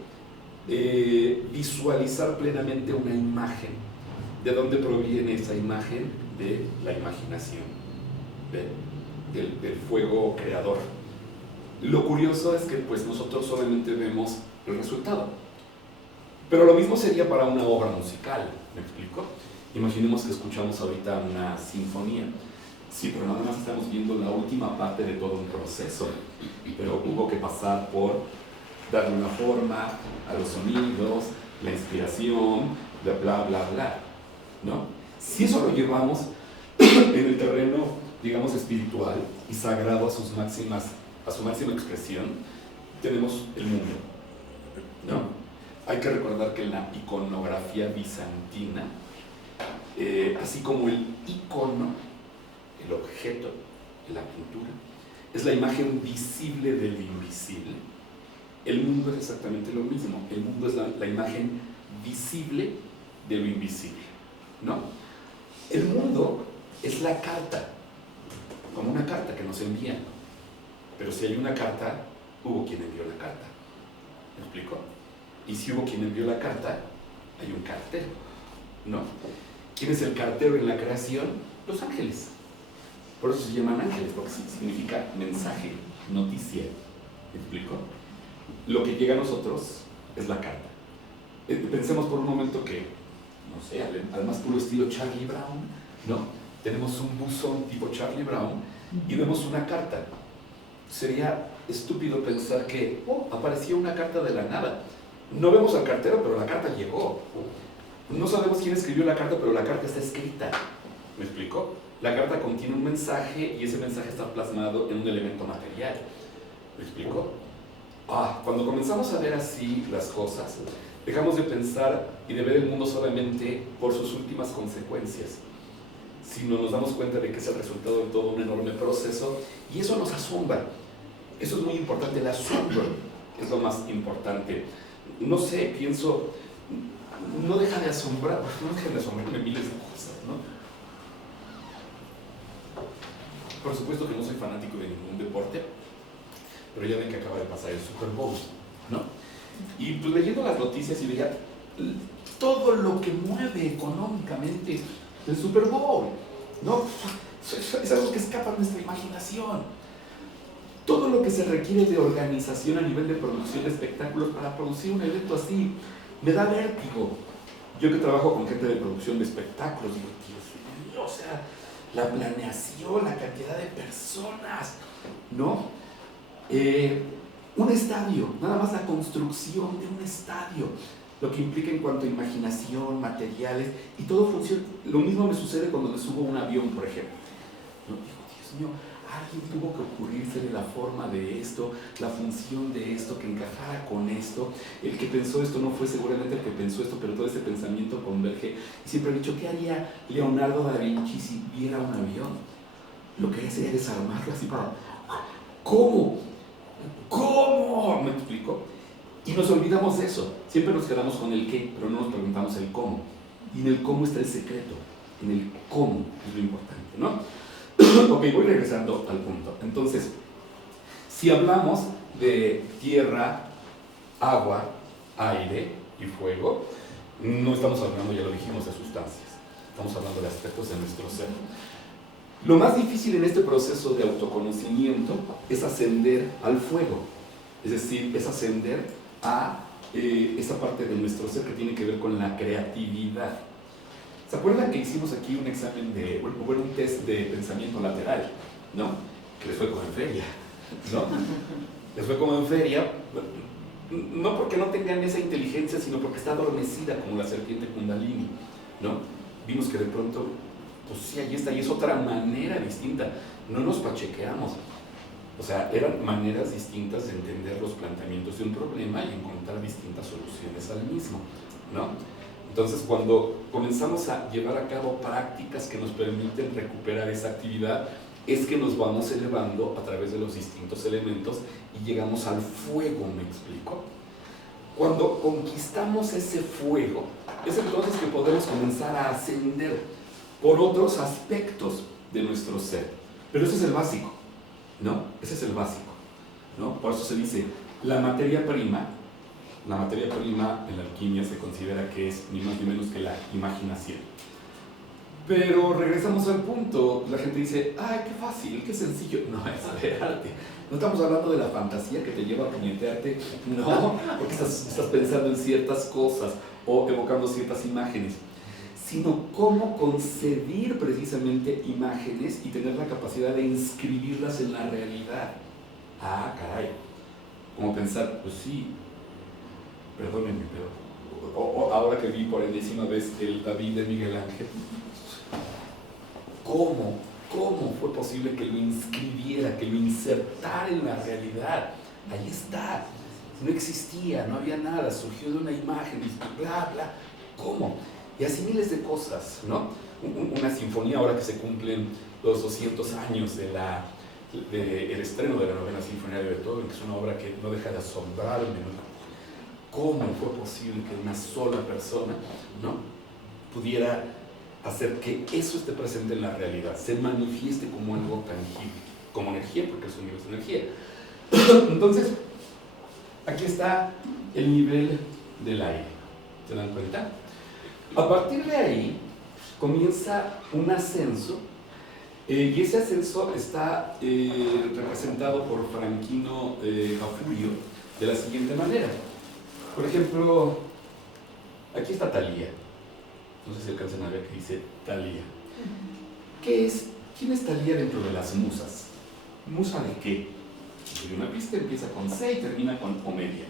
visualizar plenamente una imagen. ¿De dónde proviene esa imagen? De la imaginación, del fuego creador. Lo curioso es que pues, nosotros solamente vemos el resultado. Pero lo mismo sería para una obra musical, ¿me explico? Imaginemos que escuchamos ahorita una sinfonía. Sí, pero nada más estamos viendo la última parte de todo un proceso. Pero hubo que pasar por darle una forma a los sonidos, la inspiración, bla, bla, bla, ¿no? Si eso lo llevamos en el terreno, digamos, espiritual y sagrado a su máxima expresión, tenemos el mundo. ¿no? Hay que recordar que la iconografía bizantina, así como el icono, el objeto, la pintura, es la imagen visible del invisible. El mundo es exactamente lo mismo. El mundo es la imagen visible de lo invisible, ¿no? El mundo es la carta, como una carta que nos envían. Pero si hay una carta, hubo quien envió la carta. ¿Me explico? Y si hubo quien envió la carta, hay un cartero, ¿no? ¿Quién es el cartero en la creación? Los ángeles. Por eso se llaman ángeles, porque significa mensaje, noticia. ¿Me explico? Lo que llega a nosotros es la carta. Pensemos por un momento que, no sé, al más puro estilo Charlie Brown, ¿no? Tenemos un buzón tipo Charlie Brown y vemos una carta. Sería estúpido pensar que apareció una carta de la nada. No vemos al cartero, pero la carta llegó. No sabemos quién escribió la carta, pero la carta está escrita. ¿Me explico? La carta contiene un mensaje y ese mensaje está plasmado en un elemento material. ¿Me explico? Cuando comenzamos a ver así las cosas, dejamos de pensar y de ver el mundo solamente por sus últimas consecuencias, sino nos damos cuenta de que es el resultado de todo un enorme proceso y eso nos asombra. Eso es muy importante, el asombro es lo más importante. No sé, pienso, no deja de asombrar, no deja de asombrarme miles de cosas, ¿no? Por supuesto que no soy fanático de ningún deporte, pero ya ven que acaba de pasar el Super Bowl, ¿no? Y pues leyendo las noticias y veía todo lo que mueve económicamente el Super Bowl, ¿no? Es algo que escapa a nuestra imaginación. Todo lo que se requiere de organización a nivel de producción de espectáculos para producir un evento así, me da vértigo. Yo que trabajo con gente de producción de espectáculos, digo, Dios mío, o sea, la planeación, la cantidad de personas, ¿no? Un estadio, nada más la construcción de un estadio, lo que implica en cuanto a imaginación, materiales, y todo funciona. Lo mismo me sucede cuando me subo a un avión, por ejemplo. ¿No? Digo, Dios mío, alguien tuvo que ocurrirse de la forma de esto, la función de esto, que encajara con esto. El que pensó esto no fue seguramente el que pensó esto, pero todo ese pensamiento converge. Y siempre he dicho, ¿qué haría Leonardo da Vinci si viera un avión? Lo que haría sería desarmarlo así para... ¿Cómo? ¿Cómo? ¿Me explico? Y nos olvidamos de eso. Siempre nos quedamos con el qué, pero no nos preguntamos el cómo. Y en el cómo está el secreto. En el cómo es lo importante, ¿no? Ok, voy regresando al punto. Entonces, si hablamos de tierra, agua, aire y fuego, no estamos hablando, ya lo dijimos, de sustancias. Estamos hablando de aspectos de nuestro ser. Lo más difícil en este proceso de autoconocimiento es ascender al fuego. Es decir, es ascender a esa parte de nuestro ser que tiene que ver con la creatividad. ¿Se acuerdan que hicimos aquí un examen un test de pensamiento lateral, ¿no? Que les fue como en feria, ¿no? Les fue como en feria, no porque no tengan esa inteligencia, sino porque está adormecida como la serpiente Kundalini, ¿no? Vimos que de pronto, pues sí, ahí está, y es otra manera distinta, no nos pachequeamos. O sea, eran maneras distintas de entender los planteamientos de un problema y encontrar distintas soluciones al mismo, ¿no? Entonces, cuando comenzamos a llevar a cabo prácticas que nos permiten recuperar esa actividad, es que nos vamos elevando a través de los distintos elementos y llegamos al fuego, ¿me explico? Cuando conquistamos ese fuego, es entonces que podemos comenzar a ascender por otros aspectos de nuestro ser. Pero ese es el básico, ¿no? Ese es el básico, ¿no? Por eso se dice, la materia prima en la alquimia se considera que es ni más ni menos que la imaginación. Pero regresamos al punto, la gente dice, ¡ay, qué fácil, qué sencillo! No, es de arte. No estamos hablando de la fantasía que te lleva a puñetearte, no, porque estás pensando en ciertas cosas o evocando ciertas imágenes, sino cómo concebir precisamente imágenes y tener la capacidad de inscribirlas en la realidad. Ah, caray, como pensar, pues sí, perdónenme, pero ahora que vi por 10ª vez el David de Miguel Ángel, ¿cómo fue posible que lo inscribiera, que lo insertara en la realidad? Ahí está. no existía, no había nada, surgió de una imagen, y bla, bla. ¿Cómo? Y así miles de cosas, ¿no? Una sinfonía, ahora que se cumplen los 200 años del estreno de la novena sinfonía de Beethoven, que es una obra que no deja de asombrarme, ¿no? ¿Cómo fue posible que una sola persona, ¿no?, pudiera hacer que eso esté presente en la realidad, se manifieste como algo tangible, como energía, porque el sonido es energía? Entonces, aquí está el nivel del aire, ¿se dan cuenta? A partir de ahí comienza un ascenso, y ese ascenso está representado por Franquino Gafurio de la siguiente manera. Por ejemplo, aquí está Thalía. No sé si alcanzan a ver que dice Thalía. ¿Quién es Thalía dentro de las musas? ¿Musa de qué? Y una pista empieza con C y termina con comedia.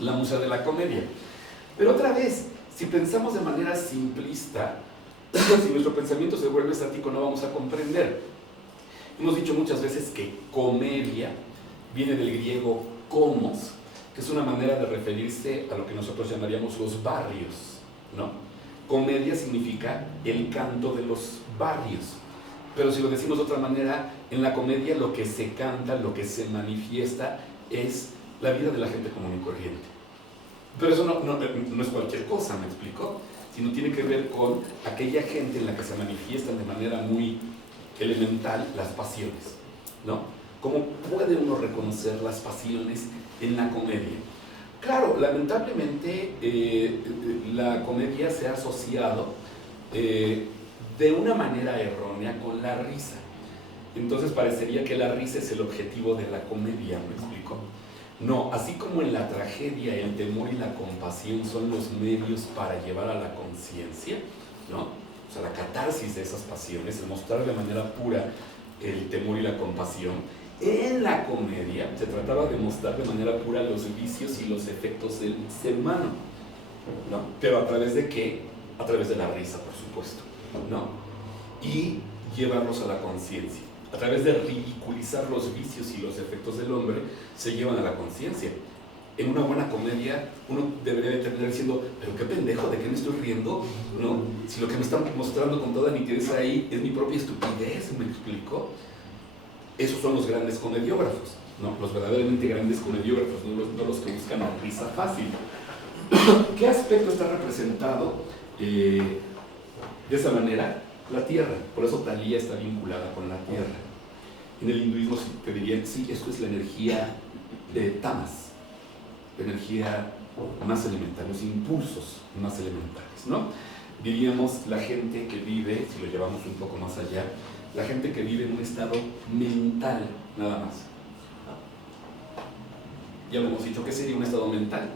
La musa de la comedia. Pero otra vez, si pensamos de manera simplista, si nuestro pensamiento se vuelve estático, no vamos a comprender. Hemos dicho muchas veces que comedia viene del griego komos, que es una manera de referirse a lo que nosotros llamaríamos los barrios, ¿no? Comedia significa el canto de los barrios. Pero si lo decimos de otra manera, en la comedia lo que se canta, lo que se manifiesta es la vida de la gente común y corriente. Pero eso no es cualquier cosa, ¿me explico? Sino tiene que ver con aquella gente en la que se manifiestan de manera muy elemental las pasiones, ¿no? ¿Cómo puede uno reconocer las pasiones en la comedia? Claro, lamentablemente la comedia se ha asociado de una manera errónea con la risa. Entonces parecería que la risa es el objetivo de la comedia, ¿me explico? No, así como en la tragedia el temor y la compasión son los medios para llevar a la conciencia, ¿no? O sea, la catarsis de esas pasiones, el mostrar de manera pura el temor y la compasión. En la comedia se trataba de mostrar de manera pura los vicios y los efectos del ser humano, ¿no? Pero ¿a través de qué? A través de la risa, por supuesto, ¿no? Y llevarlos a la conciencia. A través de ridiculizar los vicios y los efectos del hombre, se llevan a la conciencia. En una buena comedia, uno debería de terminar diciendo, pero qué pendejo, ¿de qué me estoy riendo? ¿No? Si lo que me están mostrando con toda nitidez ahí es mi propia estupidez, ¿me explico? Esos son los grandes comediógrafos, ¿no? Los verdaderamente grandes comediógrafos, no los que buscan la risa fácil. ¿Qué aspecto está representado de esa manera? La tierra. Por eso Thalía está vinculada con la tierra. En el hinduismo te dirían, sí, esto es la energía de tamas, la energía más elemental, los impulsos más elementales, ¿no? Diríamos la gente que vive, si lo llevamos un poco más allá, la gente que vive en un estado mental, nada más. Ya lo hemos dicho, ¿qué sería un estado mental?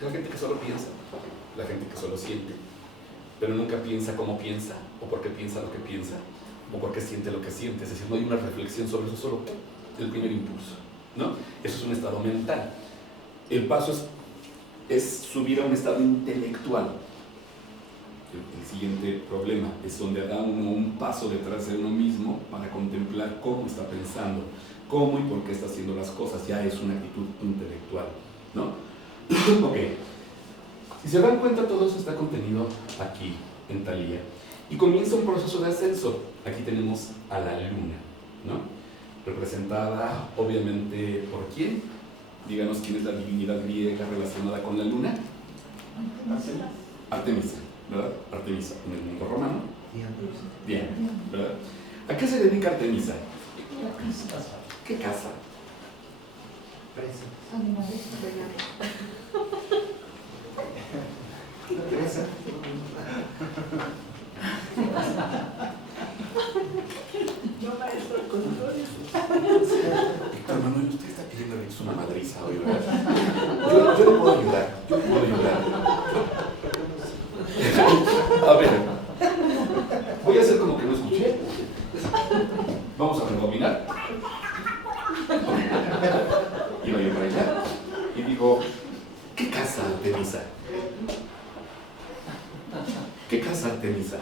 La gente que solo piensa, la gente que solo siente, pero nunca piensa cómo piensa, o por qué piensa lo que piensa, o por qué siente lo que siente. Es decir, no hay una reflexión sobre eso, solo el primer impulso, ¿no? Eso es un estado mental. El paso es subir a un estado intelectual. El siguiente problema es donde da uno un paso detrás de uno mismo para contemplar cómo está pensando, cómo y por qué está haciendo las cosas. Ya es una actitud intelectual, ¿no? Ok. Si se dan cuenta, todo eso está contenido aquí, en Thalía. Y comienza un proceso de ascenso. Aquí tenemos a la luna, ¿no? Representada, obviamente, ¿por quién? Díganos quién es la divinidad griega relacionada con la luna. Artemisa, ¿verdad? Artemisa, en el mundo romano. Bien, ¿verdad? ¿A qué se dedica Artemisa? ¿Qué casa? Yo maestro de conductores. Víctor Manuel, usted está pidiendo su madriza hoy, ¿verdad? Yo le puedo ayudar, A ver, voy a hacer como que no escuché. Vamos a rebobinar. Y voy para allá y digo, ¿qué casa, Artemisa? ¿Qué casa, Artemisa?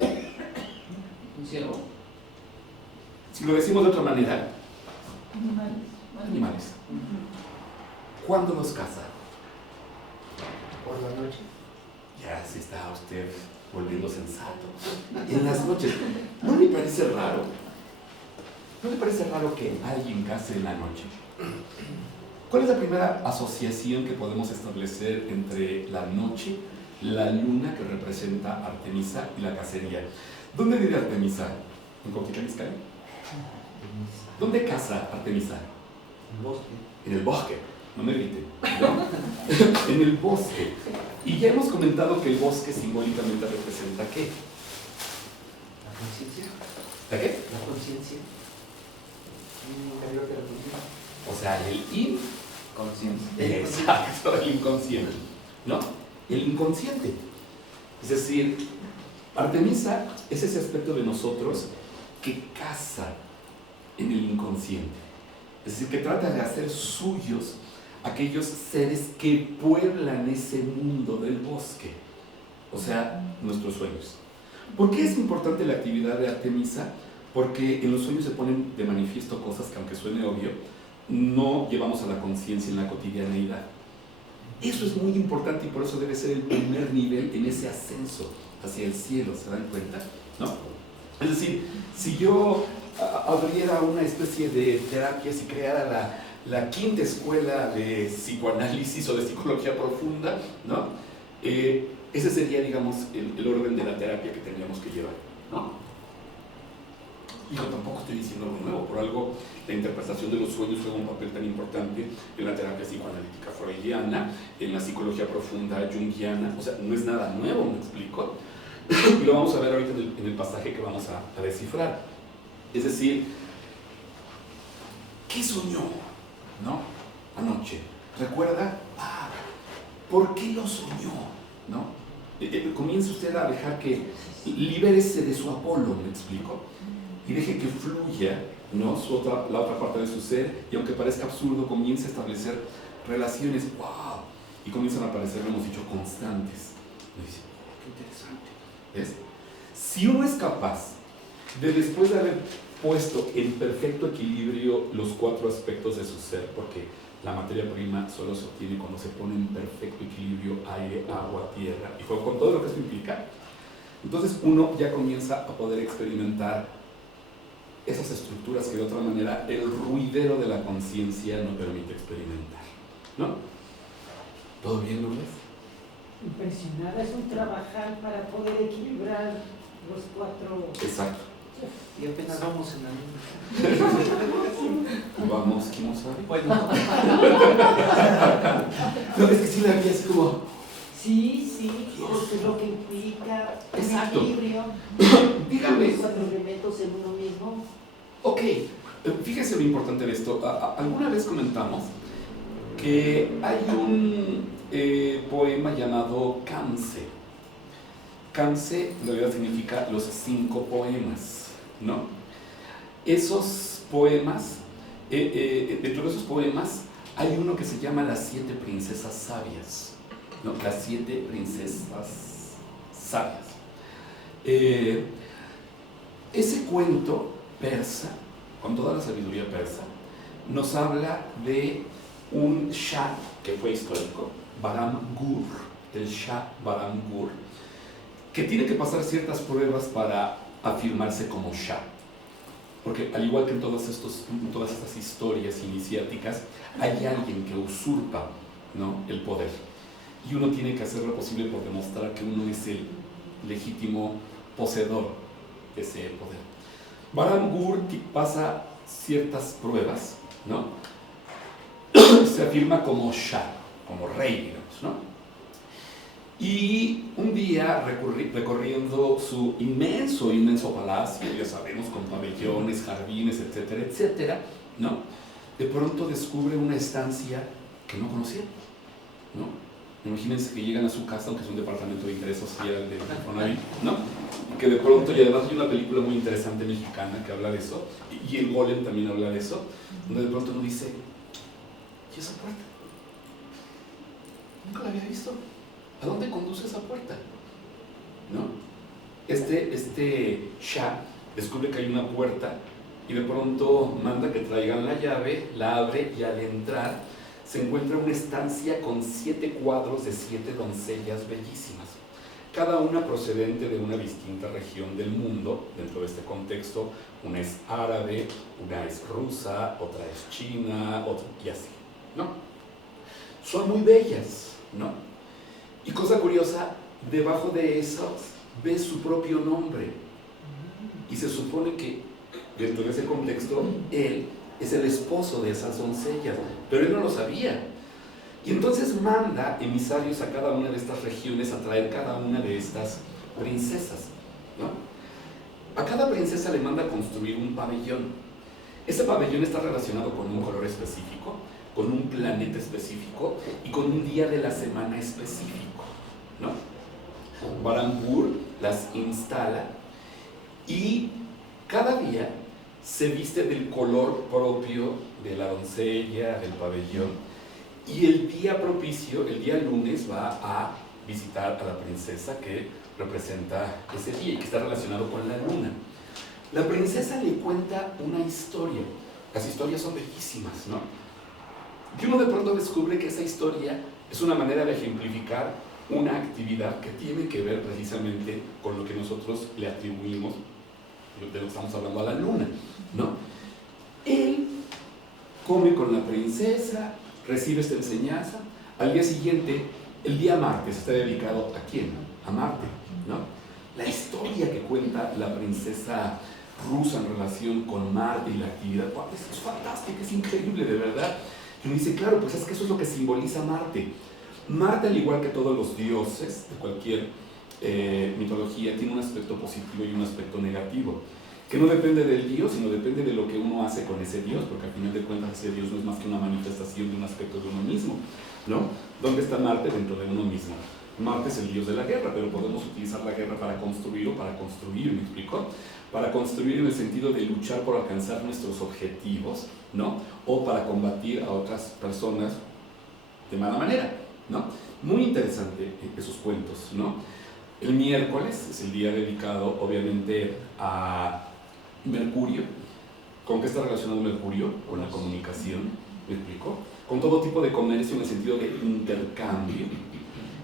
¿Un cielo? Si lo decimos de otra manera, ¿Cuándo los caza? Por la noche. Ya se está usted volviendo sensato. En las noches. ¿No le parece raro? ¿No le parece raro que alguien cace en la noche? ¿Cuál es la primera asociación que podemos establecer entre la noche, la luna que representa Artemisa y la cacería? ¿Dónde vive Artemisa? ¿En Cuautitlán Izcalli? ¿Dónde caza Artemisa? En el bosque. En el bosque. No me grite, ¿no? En el bosque. Y ya hemos comentado que el bosque simbólicamente representa ¿qué? La conciencia. ¿La qué? La conciencia. Interior de la conciencia. O sea, el Conciencia. Exacto, el inconsciente, ¿no? El inconsciente. Es decir, Artemisa es ese aspecto de nosotros que caza en el inconsciente. Es decir, que trata de hacer suyos aquellos seres que pueblan ese mundo del bosque, o sea, nuestros sueños. ¿Por qué es importante la actividad de Artemisa? Porque en los sueños se ponen de manifiesto cosas que, aunque suene obvio, no llevamos a la conciencia en la cotidianeidad. Eso es muy importante y por eso debe ser el primer nivel en ese ascenso hacia el cielo, ¿se dan cuenta? ¿No? Es decir, si yo abriera una especie de terapias y creara la quinta escuela de psicoanálisis o de psicología profunda, ¿no? Ese sería, digamos, el orden de la terapia que tendríamos que llevar, ¿no? Digo, tampoco estoy diciendo algo nuevo, por algo la interpretación de los sueños juega un papel tan importante en la terapia psicoanalítica freudiana, en la psicología profunda junguiana, o sea, no es nada nuevo, ¿me explico? Y lo vamos a ver ahorita en el pasaje que vamos a descifrar. Es decir, ¿qué soñó? ¿No? Anoche. ¿Recuerda? ¿Por qué lo soñó? ¿No? Comienza usted a dejar que libérese de su Apolo, ¿me explico? Y deje que fluya, ¿no? La otra parte de su ser, y aunque parezca absurdo, comienza a establecer relaciones, ¡wow! Y comienzan a aparecer, lo hemos dicho, constantes. Me dice, qué interesante. ¿Ves? Si uno es capaz de, después de haber puesto en perfecto equilibrio los cuatro aspectos de su ser, porque la materia prima solo se obtiene cuando se pone en perfecto equilibrio aire, agua, tierra, y fuego, con todo lo que esto implica, entonces uno ya comienza a poder experimentar esas estructuras que de otra manera el ruidero de la conciencia no permite experimentar, ¿no? ¿Todo bien, Lourdes? Impresionada, es un trabajar para poder equilibrar los cuatro. Exacto. Y apenas vamos en la luna. Vamos, ¿quién no sabe? Bueno. No, es que sí la vi así como... Sí, porque lo que implica Exacto. un equilibrio. Dígame. Los cuatro elementos en uno mismo. Ok, fíjese lo importante de esto. Alguna vez comentamos que hay un poema llamado Canse. Canse en realidad significa los 5 poemas, ¿no? Esos poemas, dentro de esos poemas hay uno que se llama Las 7 princesas sabias, ¿no? Las 7 princesas sabias. Ese cuento persa, con toda la sabiduría persa, nos habla de un Shah que fue histórico, Bahram Gur, el Shah Bahram Gur, que tiene que pasar ciertas pruebas para afirmarse como Shah. Porque al igual que en todas estas historias iniciáticas, hay alguien que usurpa, ¿no?, el poder. Y uno tiene que hacer lo posible por demostrar que uno es el legítimo poseedor de ese poder. Bahram Gur pasa ciertas pruebas, ¿no? Se afirma como Shah, como rey, digamos, ¿no? Y un día, recorriendo su inmenso palacio, ya sabemos, con pabellones, jardines, etcétera, etcétera, ¿no?, de pronto descubre una estancia que no conocía, ¿no? Imagínense que llegan a su casa, aunque es un departamento de interés social de Infonavit, ¿no? Y que de pronto, y además hay una película muy interesante mexicana que habla de eso, y el Golem también habla de eso, donde de pronto uno dice, ¿y esa puerta? Nunca la había visto. ¿A dónde conduce esa puerta? ¿No? Este Shah descubre que hay una puerta y de pronto manda que traigan la llave, la abre y al entrar se encuentra una estancia con 7 cuadros de 7 doncellas bellísimas, cada una procedente de una distinta región del mundo. Dentro de este contexto, una es árabe, una es rusa, otra es china, otra, y así, ¿no? Son muy bellas, ¿no? Y cosa curiosa, debajo de esas ve su propio nombre. Y se supone que dentro de ese contexto, él es el esposo de esas doncellas, pero él no lo sabía. Y entonces manda emisarios a cada una de estas regiones a traer cada una de estas princesas, ¿no? A cada princesa le manda a construir un pabellón. Ese pabellón está relacionado con un color específico, con un planeta específico y con un día de la semana específico, ¿no? Barambur las instala y cada día se viste del color propio de la doncella, del pabellón, y el día propicio, el día lunes, va a visitar a la princesa que representa ese día y que está relacionado con la luna. La princesa le cuenta una historia. Las historias son bellísimas, ¿no? Y uno de pronto descubre que esa historia es una manera de ejemplificar una actividad que tiene que ver precisamente con lo que nosotros le atribuimos, de lo que estamos hablando, a la luna, ¿no? Él come con la princesa, recibe esta enseñanza. Al día siguiente, el día martes, está dedicado ¿a quién? A Marte, ¿no? La historia que cuenta la princesa rusa en relación con Marte y la actividad, wow, es fantástica, es increíble, de verdad. Y uno dice, claro, pues es que eso es lo que simboliza Marte. Marte, al igual que todos los dioses de cualquier mitología, tiene un aspecto positivo y un aspecto negativo, que no depende del dios, sino depende de lo que uno hace con ese dios, porque al final de cuentas ese dios no es más que una manifestación de un aspecto de uno mismo, ¿no? ¿Dónde está Marte? Dentro de uno mismo. Marte es el dios de la guerra, pero podemos utilizar la guerra para construir o para construir, ¿me explico? Para construir en el sentido de luchar por alcanzar nuestros objetivos, ¿no? O para combatir a otras personas de mala manera, ¿no? Muy interesante esos cuentos, ¿no? El miércoles es el día dedicado, obviamente, a Mercurio. ¿Con qué está relacionado Mercurio? Con la comunicación, ¿me explico? Con todo tipo de comercio en el sentido de intercambio.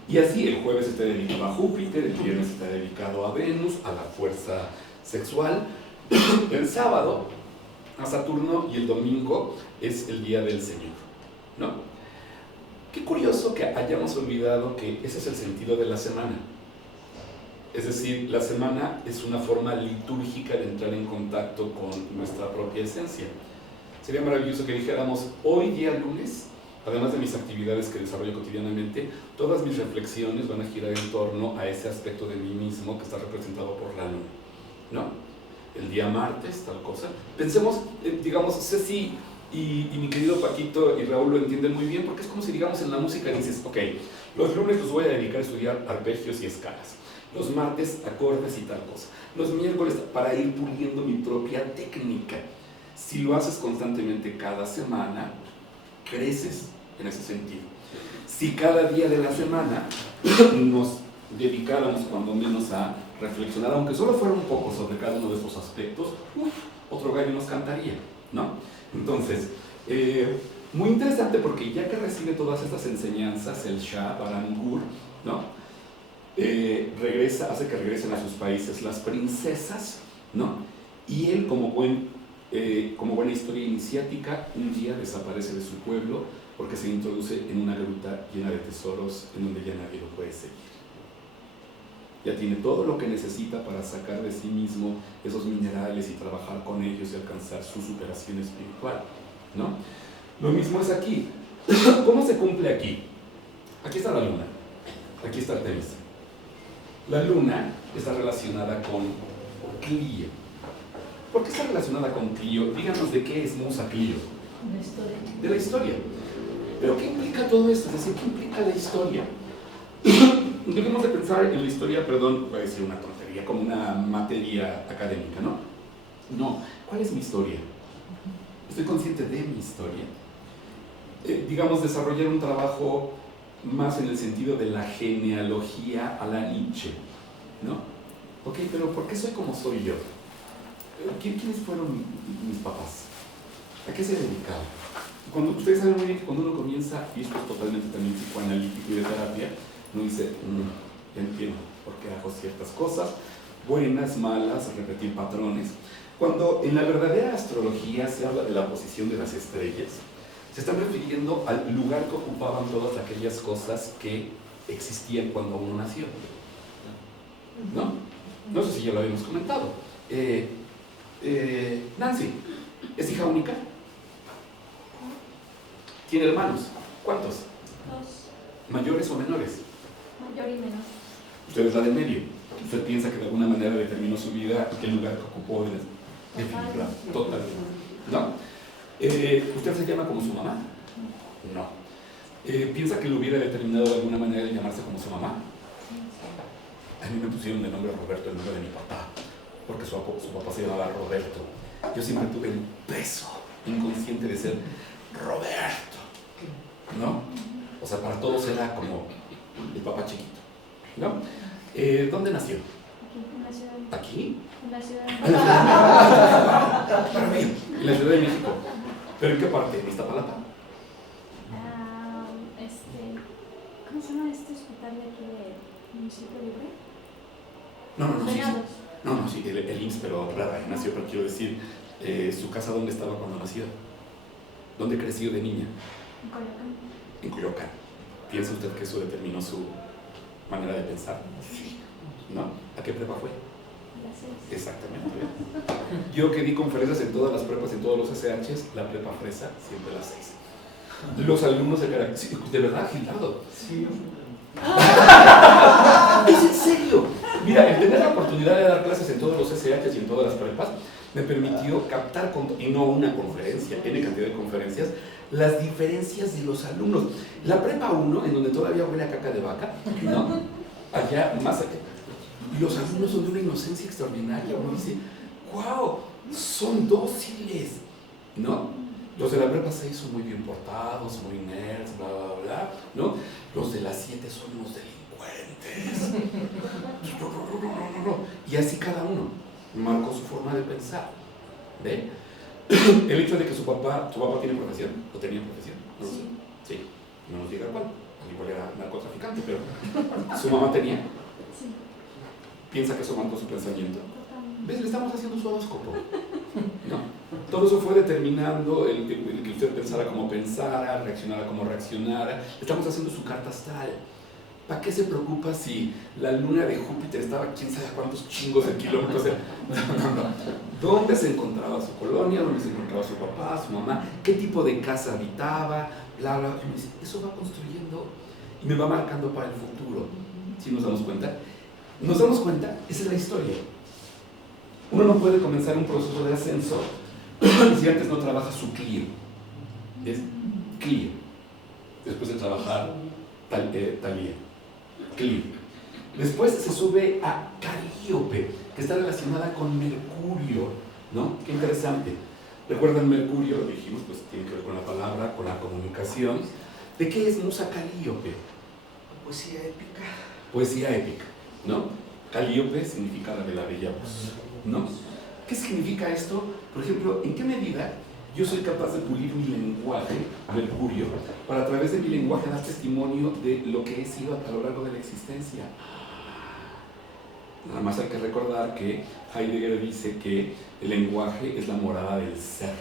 Y así el jueves está dedicado a Júpiter, el viernes está dedicado a Venus, a la fuerza sexual, el sábado a Saturno y el domingo es el día del Señor, ¿no? Qué curioso que hayamos olvidado que ese es el sentido de la semana. Es decir, la semana es una forma litúrgica de entrar en contacto con nuestra propia esencia. Sería maravilloso que dijéramos, hoy día lunes, además de mis actividades que desarrollo cotidianamente, todas mis reflexiones van a girar en torno a ese aspecto de mí mismo que está representado por la luna, ¿no? El día martes, tal cosa. Pensemos, digamos, Ceci y mi querido Paquito y Raúl lo entienden muy bien, porque es como si, digamos, en la música dices, ok, los lunes los voy a dedicar a estudiar arpegios y escalas. Los martes, acordes y tal cosa. Los miércoles, para ir puliendo mi propia técnica. Si lo haces constantemente cada semana, creces en ese sentido. Si cada día de la semana nos dedicáramos cuando menos a reflexionar, aunque solo fuera un poco sobre cada uno de estos aspectos, otro gallo nos cantaría, ¿no? Entonces, muy interesante porque ya que recibe todas estas enseñanzas, el Shah Barangur, ¿no? Hace que regresen a sus países las princesas, ¿no? Y él, como buena historia iniciática, un día desaparece de su pueblo porque se introduce en una gruta llena de tesoros en donde ya nadie lo puede seguir. Ya tiene todo lo que necesita para sacar de sí mismo esos minerales y trabajar con ellos y alcanzar su superación espiritual, ¿no? Lo mismo es aquí. ¿Cómo se cumple aquí? Aquí está la luna, aquí está Artemisa. La luna está relacionada con Clio. ¿Por qué está relacionada con Clio? Díganos de qué es Musa Clio. La historia. De la historia. ¿Pero qué implica todo esto? Es decir, ¿qué implica la historia? Debemos de pensar en la historia, perdón, voy a decir una tontería, como una materia académica, ¿no? No, ¿cuál es mi historia? Estoy consciente de mi historia. Digamos, desarrollar un trabajo más en el sentido de la genealogía a la Nietzsche, ¿no? Ok, pero ¿por qué soy como soy yo? ¿Quiénes fueron mis papás? ¿A qué se dedicaban? Cuando ustedes saben muy bien que cuando uno comienza, y esto es totalmente también psicoanalítico y de terapia, uno dice, entiendo por qué hago ciertas cosas, buenas, malas, repetir patrones. Cuando en la verdadera astrología se habla de la posición de las estrellas, se están refiriendo al lugar que ocupaban todas aquellas cosas que existían cuando uno nació. ¿No? No sé si ya lo habíamos comentado. Nancy, ¿es hija única? ¿Tiene hermanos? ¿Cuántos? 2. ¿Mayores o menores? Mayor y menor. Usted es la del medio. Usted piensa que de alguna manera determinó su vida y qué lugar que ocupó en definitiva. Totalmente. ¿No? ¿Usted se llama como su mamá? No. ¿Piensa que lo hubiera determinado de alguna manera de llamarse como su mamá? A mí me pusieron de nombre Roberto, el nombre de mi papá, porque su papá se llamaba Roberto. Yo siempre tuve el peso inconsciente de ser Roberto, ¿no? O sea, para todos era como el papá chiquito, ¿no? ¿Dónde nació? Aquí, en la ciudad. ¿Aquí? En la ciudad de Para mí, en la Ciudad de México. ¿Pero en qué parte? ¿En Iztapalapa? ¿Cómo se llama este hospital de aquí de Municipio Libre? No, sí. Venados. No, sí, el IMSS, pero claro, ahí nació, pero quiero decir, ¿su casa dónde estaba cuando nació? ¿Dónde creció de niña? En Coyoacán. En Coyoacán. ¿Piensa usted que eso determinó su manera de pensar? Sí. ¿No? ¿A qué prepa fue? La 6. Exactamente. Yo que di conferencias en todas las prepas, en todos los SHs, la prepa fresa, siempre las 6. Los alumnos de verdad, Gildardo. Sí. ¿Es en serio? Mira, el tener la oportunidad de dar clases en todos los SHs y en todas las prepas me permitió captar, y no una conferencia, N cantidad de conferencias, las diferencias de los alumnos. La prepa 1, en donde todavía huele a caca de vaca, ¿no? Allá, más allá. Los alumnos son de una inocencia extraordinaria. Uno dice, wow, son dóciles, ¿no? Los de la prepa 6 son muy bien portados, muy nerds, bla, bla, bla, ¿no? Los de la 7 son unos delincuentes. No. Y así cada uno marcó su forma de pensar. ¿Ve? El hecho de que su papá tiene profesión, o tenía profesión, no lo sé. Sí, no nos diga cuál, igual era narcotraficante, pero su mamá tenía. Sí. Piensa que eso marcó su pensamiento. Totalmente. ¿Ves? Le estamos haciendo su horóscopo. ¿No? Todo eso fue determinando el que usted pensara como pensara, reaccionara como reaccionara. Le estamos haciendo su carta astral. ¿Para qué se preocupa si la luna de Júpiter estaba quién sabe cuántos chingos de kilómetros? No. ¿Dónde se encontraba su colonia? ¿Dónde se encontraba su papá, su mamá? ¿Qué tipo de casa habitaba? Bla, bla. Y me dice, eso va construyendo y me va marcando para el futuro. ¿Sí nos damos cuenta? ¿Nos damos cuenta? Esa es la historia. Uno no puede comenzar un proceso de ascenso si antes no trabaja su Clio. Es Clio. Después de trabajar Talía. Clio. Después se sube a Calíope, que está relacionada con Mercurio, ¿no? Qué interesante. ¿Recuerdan Mercurio? Lo dijimos, pues tiene que ver con la palabra, con la comunicación. ¿De qué es Musa Calíope? Poesía épica. Poesía épica, ¿no? Calíope significa la de la bella voz, ¿no? ¿Qué significa esto? Por ejemplo, ¿en qué medida yo soy capaz de pulir mi lenguaje, Mercurio, para a través de mi lenguaje dar testimonio de lo que he sido a lo largo de la existencia? Nada más hay que recordar que Heidegger dice que el lenguaje es la morada del ser.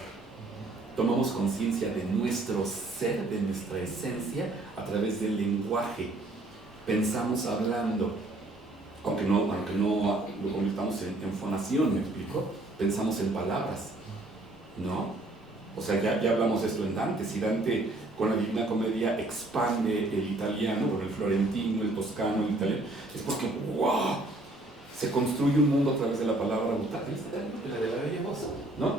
Tomamos conciencia de nuestro ser, de nuestra esencia, a través del lenguaje. Pensamos hablando, aunque no lo convirtamos en fonación, ¿me explico? Pensamos en palabras, ¿no? O sea, ya hablamos de esto en Dante. Si Dante con la Divina Comedia expande el italiano, bueno, el florentino, el toscano, el italiano, es porque ¡wow! Se construye un mundo a través de la palabra brutal, la de la bella voz, ¿no?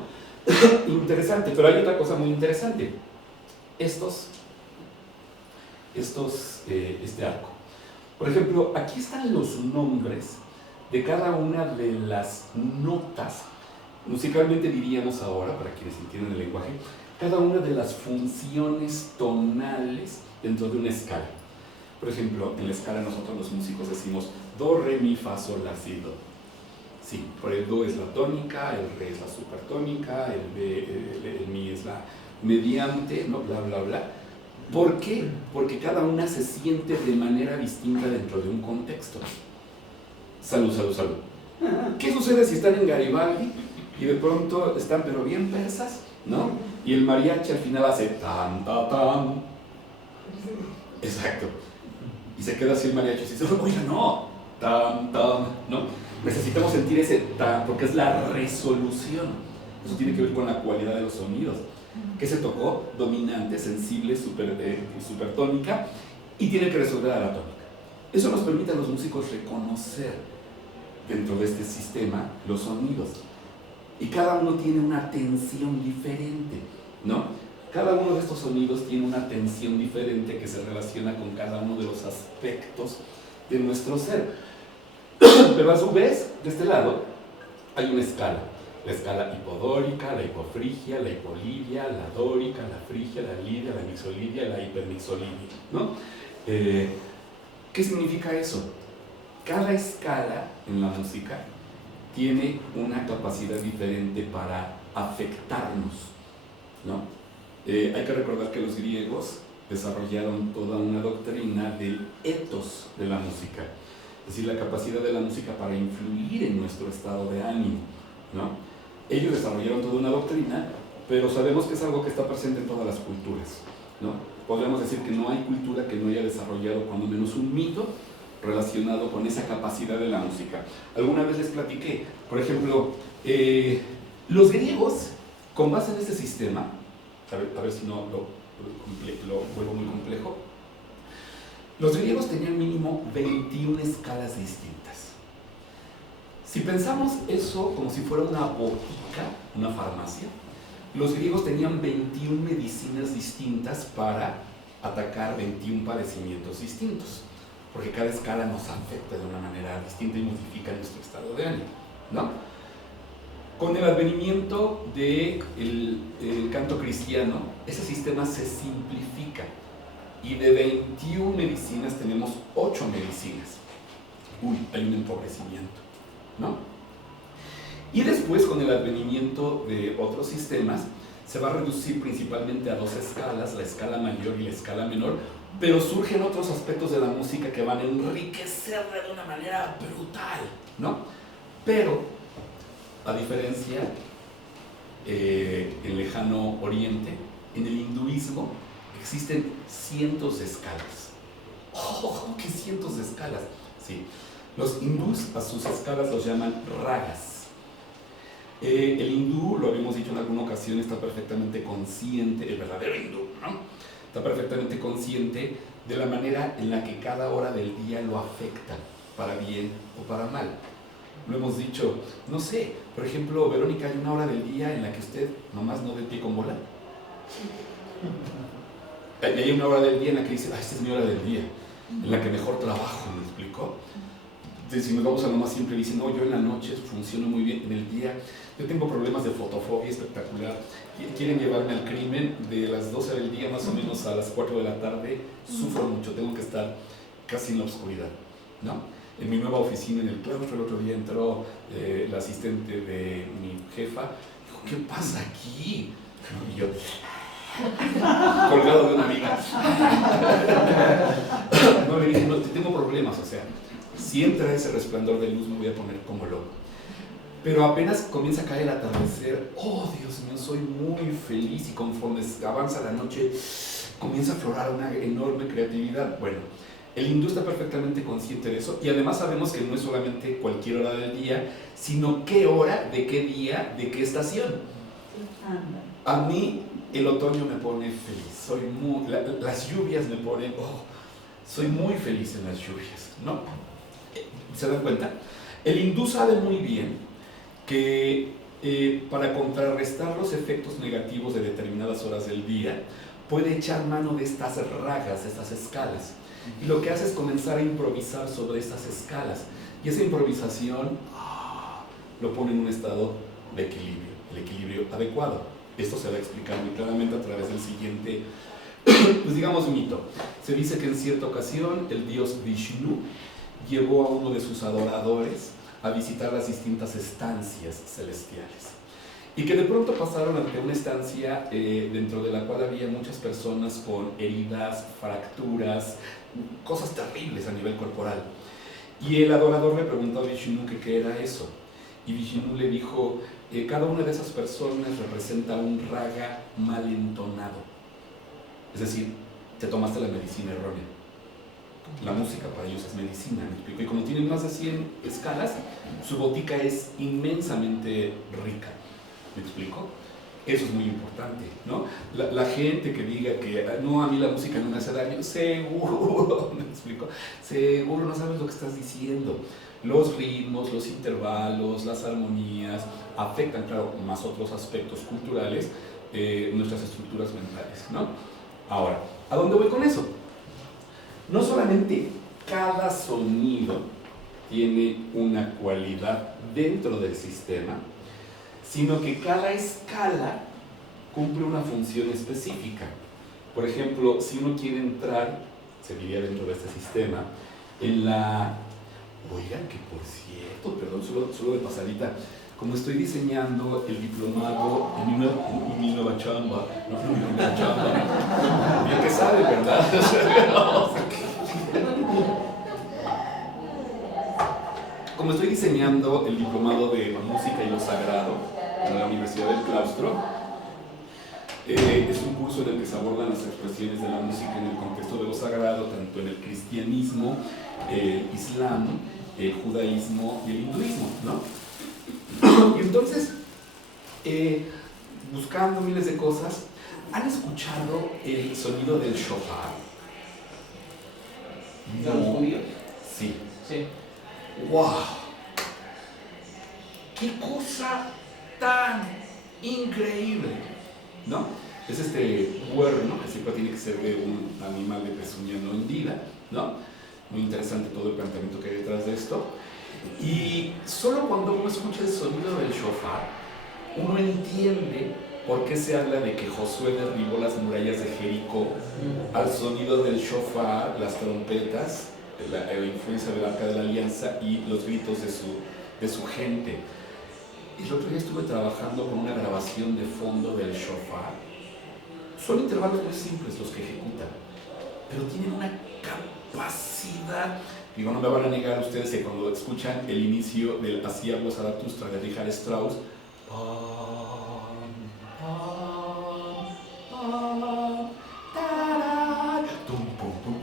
Interesante, pero hay otra cosa muy interesante. Este arco. Por ejemplo, aquí están los nombres de cada una de las notas. Musicalmente diríamos ahora, para quienes entienden el lenguaje, cada una de las funciones tonales dentro de una escala. Por ejemplo, en la escala nosotros los músicos decimos do, re, mi, fa, sol, la, si, do. Sí, por el do es la tónica, el re es la supertónica, el mi es la mediante, ¿no? Bla, bla, bla. ¿Por qué? Porque cada una se siente de manera distinta dentro de un contexto. Salud, salud, salud. ¿Qué sucede si están en Garibaldi y de pronto están pero bien persas, ¿no? Y el mariachi al final hace tan, tan, tan. Exacto. Y se queda así el mariachi y dice, oiga, no, tan, tan, ¿no? Necesitamos sentir ese tan, porque es la resolución. Eso tiene que ver con la cualidad de los sonidos. ¿Qué se tocó? Dominante, sensible, supertónica, y tiene que resolver a la tónica. Eso nos permite a los músicos reconocer dentro de este sistema los sonidos. Y cada uno tiene una tensión diferente, ¿no? Cada uno de estos sonidos tiene una tensión diferente que se relaciona con cada uno de los aspectos de nuestro ser. Pero a su vez, de este lado, hay una escala. La escala hipodórica, la hipofrigia, la hipolidia, la dórica, la frigia, la lidia, la mixolidia, la hipermixolidia, ¿no? ¿Qué significa eso? Cada escala en la música tiene una capacidad diferente para afectarnos, ¿no? Hay que recordar que los griegos desarrollaron toda una doctrina del ethos de la música, es decir, la capacidad de la música para influir en nuestro estado de ánimo, ¿no? Ellos desarrollaron toda una doctrina, pero sabemos que es algo que está presente en todas las culturas, ¿no? Podríamos decir que no hay cultura que no haya desarrollado cuando menos un mito relacionado con esa capacidad de la música. Alguna vez les platiqué, por ejemplo, los griegos, con base en este sistema, a ver si no lo vuelvo muy complejo, los griegos tenían mínimo 21 escalas distintas. Si pensamos eso como si fuera una botica, una farmacia, los griegos tenían 21 medicinas distintas para atacar 21 padecimientos distintos, porque cada escala nos afecta de una manera distinta y modifica nuestro estado de ánimo, ¿no? Con el advenimiento del canto cristiano, ese sistema se simplifica y de 21 medicinas tenemos 8 medicinas. Uy, hay un empobrecimiento, ¿no? Y después, con el advenimiento de otros sistemas, se va a reducir principalmente a 2 escalas, la escala mayor y la escala menor, pero surgen otros aspectos de la música que van a enriquecerla de una manera brutal, ¿no? Pero, a diferencia, en lejano oriente, en el hinduismo, existen cientos de escalas. ¡Oh, qué cientos de escalas! Sí. Los hindús a sus escalas los llaman ragas. El hindú, lo habíamos dicho en alguna ocasión, está perfectamente consciente, el verdadero hindú, ¿no? Está perfectamente consciente de la manera en la que cada hora del día lo afecta, para bien o para mal. Lo hemos dicho, no sé, por ejemplo, Verónica, hay una hora del día en la que usted nomás no dé pie con bola. Hay una hora del día en la que dice, esta es mi hora del día, en la que mejor trabajo, ¿me explicó? Entonces, si nos vamos a lo más simple, dice, no, yo en la noche funciono muy bien, en el día yo tengo problemas de fotofobia espectacular, quieren llevarme al crimen, de las 12 del día más o menos a las 4 de la tarde, sufro mucho, tengo que estar casi en la oscuridad, ¿no? En mi nueva oficina en el claustro, el otro día entró la asistente de mi jefa, dijo, ¿qué pasa aquí? Y yo, colgado de una amiga. No, le dije, no, tengo problemas, o sea, si entra ese resplandor de luz me voy a poner como loco. Pero apenas comienza a caer el atardecer, oh Dios mío, soy muy feliz, y conforme avanza la noche comienza a aflorar una enorme creatividad. Bueno, el hindú está perfectamente consciente de eso, y además sabemos que no es solamente cualquier hora del día, sino qué hora, de qué día, de qué estación. A mí el otoño me pone feliz, las lluvias me ponen, soy muy feliz en las lluvias, ¿no? ¿Se dan cuenta? El hindú sabe muy bien que para contrarrestar los efectos negativos de determinadas horas del día, puede echar mano de estas ragas, de estas escalas. Y lo que hace es comenzar a improvisar sobre estas escalas. Y esa improvisación lo pone en un estado de equilibrio, el equilibrio adecuado. Esto se va a explicar muy claramente a través del siguiente, pues digamos, mito. Se dice que en cierta ocasión el dios Vishnu llevó a uno de sus adoradores a visitar las distintas estancias celestiales. y que de pronto pasaron ante una estancia dentro de la cual había muchas personas con heridas, fracturas, cosas terribles a nivel corporal. Y el adorador le preguntó a Vishnu que qué era eso. Y Vishnu le dijo, cada una de esas personas representa un raga mal entonado. Es decir, te tomaste la medicina errónea. La música para ellos es medicina, ¿me explico? Y como tienen más de 100 escalas, su botica es inmensamente rica, ¿me explico? Eso es muy importante, ¿no? La gente que diga que no, a mí la música no me hace daño, seguro, ¿me explico? Seguro no sabes lo que estás diciendo. Los ritmos, los intervalos, las armonías afectan, claro, más otros aspectos culturales, nuestras estructuras mentales, ¿no? Ahora, ¿a dónde voy con eso? No solamente cada sonido tiene una cualidad dentro del sistema, sino que cada escala cumple una función específica. Por ejemplo, si uno quiere entrar, se diría dentro de este sistema, en la... Oigan, que por cierto, perdón, solo de pasadita, como estoy diseñando el diplomado en mi nueva chamba, no mi primera chamba, bien que sabe, ¿verdad? Como estoy diseñando el diplomado de música y lo sagrado en la Universidad del Claustro, es un curso en el que se abordan las expresiones de la música en el contexto de lo sagrado, tanto en el cristianismo, el islam, el judaísmo y el hinduismo, ¿no? Y entonces, buscando miles de cosas, ¿han escuchado el sonido del shofar? ¿De los judíos? Sí. Sí. ¡Wow! ¡Qué cosa tan increíble! ¿No? Es este cuerno, que siempre tiene que ser de un animal de pezuña no hendida, ¿no? Muy interesante todo el planteamiento que hay detrás de esto. Y solo cuando uno escucha el sonido del shofar, uno entiende por qué se habla de que Josué derribó las murallas de Jericó al sonido del shofar, las trompetas, la influencia del Arca de la Alianza y los gritos de su gente. Y el otro día estuve trabajando con una grabación de fondo del shofar. Son intervalos muy simples los que ejecutan, pero tienen una capacidad. Digo, no me van a negar ustedes que cuando escuchan el inicio del Así habló Zaratustra de Richard Strauss,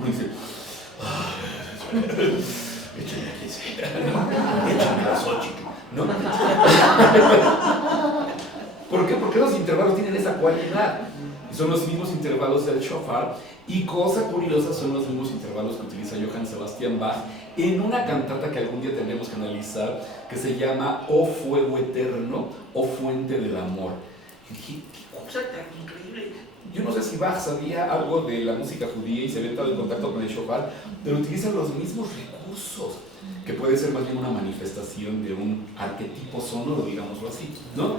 dice, échame aquí, sí. Échame la Xochitl, ¿no? ¿Por qué? Porque los intervalos tienen esa cualidad. Y son los mismos intervalos del shofar. Y cosa curiosa, son los mismos intervalos que utiliza Johann Sebastian Bach en una cantata que algún día tendremos que analizar, que se llama Oh Fuego Eterno, Oh Fuente del Amor. Y dije, qué cosa tan increíble. Yo no sé si Bach sabía algo de la música judía y se había entrado en contacto con el shofar, pero utilizan los mismos recursos, que puede ser más bien una manifestación de un arquetipo sonoro, digámoslo así, ¿no?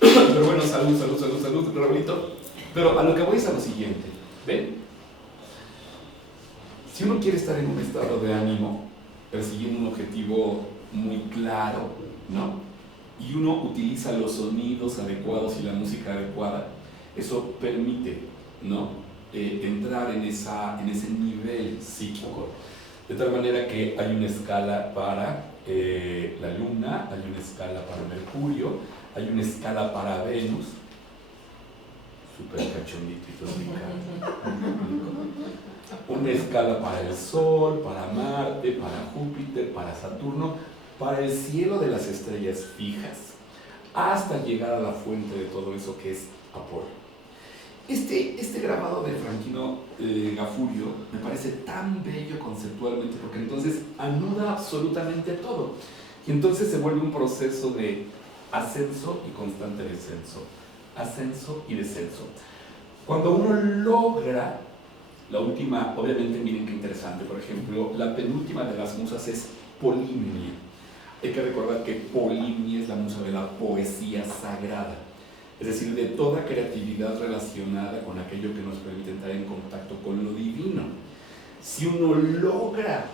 Pero bueno, salud, Raulito. Pero a lo que voy es a lo siguiente, ¿ven? Si uno quiere estar en un estado de ánimo, persiguiendo un objetivo muy claro, ¿no? Y uno utiliza los sonidos adecuados y la música adecuada, eso permite, ¿no? Entrar en ese nivel psíquico. De tal manera que hay una escala para la Luna, hay una escala para Mercurio, hay una escala para Venus, súper cachondito y todo, una escala para el Sol, para Marte, para Júpiter, para Saturno, para el cielo de las estrellas fijas, hasta llegar a la fuente de todo eso que es Apolo. Este grabado de Franquino Gafurio me parece tan bello conceptualmente, porque entonces anuda absolutamente todo. Y entonces se vuelve un proceso de ascenso y constante descenso. Ascenso y descenso. Cuando uno logra la última, obviamente miren qué interesante, por ejemplo, la penúltima de las musas es Polimnia. Hay que recordar que Polimnia es la musa de la poesía sagrada, es decir, de toda creatividad relacionada con aquello que nos permite entrar en contacto con lo divino. Si uno logra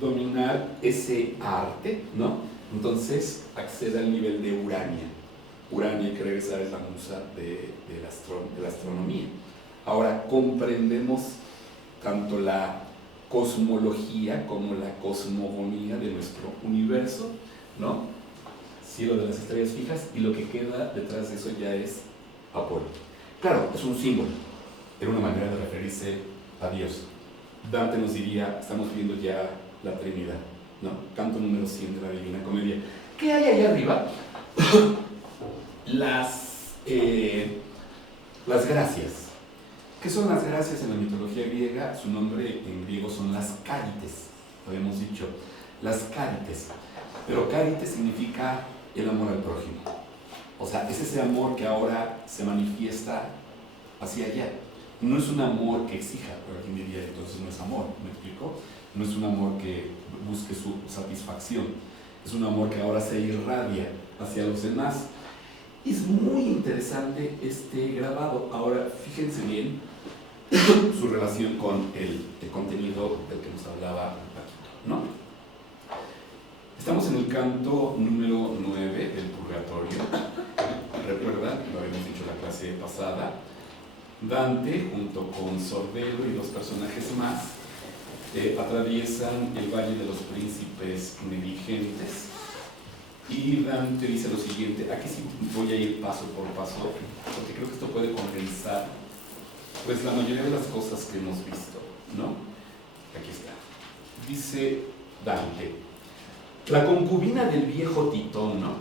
dominar ese arte, ¿no? Entonces accede al nivel de Urania. Urania, hay que regresar, es la musa de la astronomía. Ahora comprendemos tanto la cosmología como la cosmogonía de nuestro universo, ¿no? Cielo de las estrellas fijas, y lo que queda detrás de eso ya es Apolo. Claro, es un símbolo, era una manera de referirse a Dios. Dante nos diría, estamos viendo ya la Trinidad, ¿no? Canto número 100 de la Divina Comedia. ¿Qué hay allá arriba? Las gracias. ¿Qué son las gracias en la mitología griega? Su nombre en griego son las cárites, lo habíamos dicho, las cárites. Pero cárites significa el amor al prójimo. O sea, es ese amor que ahora se manifiesta hacia allá. No es un amor que exija, pero alguien diría, entonces no es amor, ¿me explico? No es un amor que busque su satisfacción, es un amor que ahora se irradia hacia los demás. Es muy interesante este grabado. Ahora, fíjense bien su relación con el contenido del que nos hablaba Paquito, ¿no? Estamos en el canto número 9 del Purgatorio. Recuerda, lo habíamos dicho en la clase pasada, Dante junto con Sordelo y dos personajes más atraviesan el Valle de los Príncipes Negligentes. Y Dante dice lo siguiente, aquí sí voy a ir paso por paso, porque creo que esto puede condensar pues la mayoría de las cosas que hemos visto, ¿no? Aquí está. Dice Dante, la concubina del viejo Titono,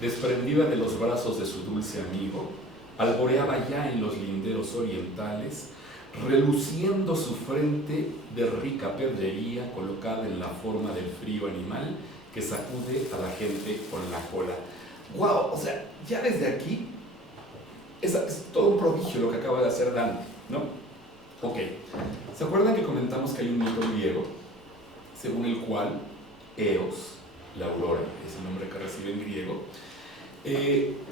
desprendida de los brazos de su dulce amigo, alboreaba ya en los linderos orientales, reluciendo su frente de rica pedrería colocada en la forma del frío animal que sacude a la gente con la cola. ¡Wow! O sea, ya desde aquí es todo un prodigio lo que acaba de hacer Dante, ¿no? Ok. ¿Se acuerdan que comentamos que hay un mito griego según el cual Eos, la aurora, es el nombre que recibe en griego,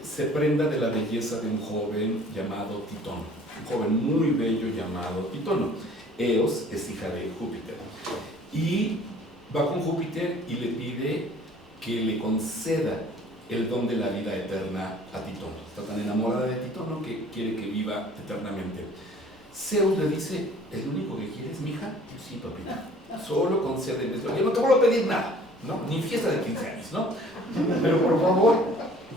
se prenda de la belleza de un joven llamado Titono, un joven muy bello llamado Titono? Eos es hija de Júpiter. Y va con Júpiter y le pide que le conceda el don de la vida eterna a Titono. Está tan enamorada de Titono que quiere que viva eternamente. Zeus le dice, ¿es lo único que quieres, mija? Sí, papita. Solo concédeme esto. Yo no te vuelvo a pedir nada, ¿no? Ni fiesta de 15 años, ¿no? Pero por favor,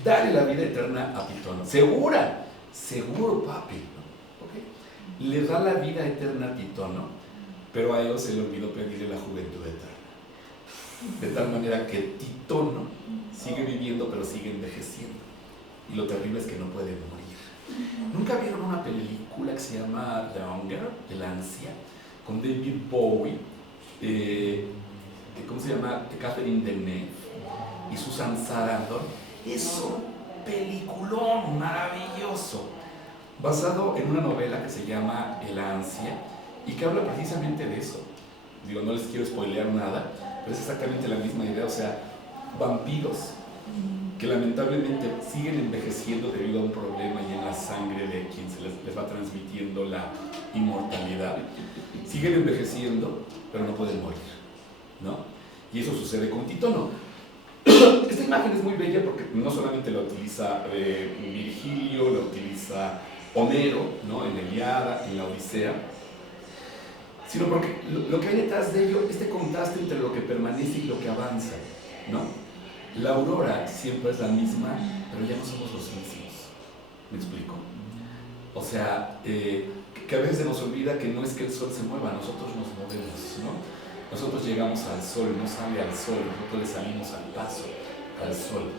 dale la vida eterna a Titono. ¿Segura? Seguro, papi, ¿no? ¿Okay? Le da la vida eterna a Titono, pero a ellos se le olvidó pedirle la juventud eterna. De tal manera que Titono sigue viviendo, pero sigue envejeciendo. Y lo terrible es que no puede morir. ¿Nunca vieron una película que se llama The Hunger, el ansia, con David Bowie, ¿cómo se llama? Catherine Deneuve y Susan Sarandon? Es un peliculón maravilloso, basado en una novela que se llama El ansia y que habla precisamente de eso. Digo, no les quiero spoilear nada, pero es exactamente la misma idea. O sea, vampiros que lamentablemente siguen envejeciendo debido a un problema y en la sangre de quien se les va transmitiendo la inmortalidad. Siguen envejeciendo, pero no pueden morir, ¿no? Y eso sucede con Titono. Esta imagen es muy bella porque no solamente la utiliza Virgilio, la utiliza Homero, ¿no? En la Ilíada, en la Odisea, sino porque lo que hay detrás de ello, este contraste entre lo que permanece y lo que avanza, ¿no? La aurora siempre es la misma, pero ya no somos los mismos. ¿Me explico? O sea, que a veces se nos olvida que no es que el sol se mueva, nosotros nos movemos, ¿no? Nosotros llegamos al sol, no sale al sol, nosotros le salimos al paso, al sol.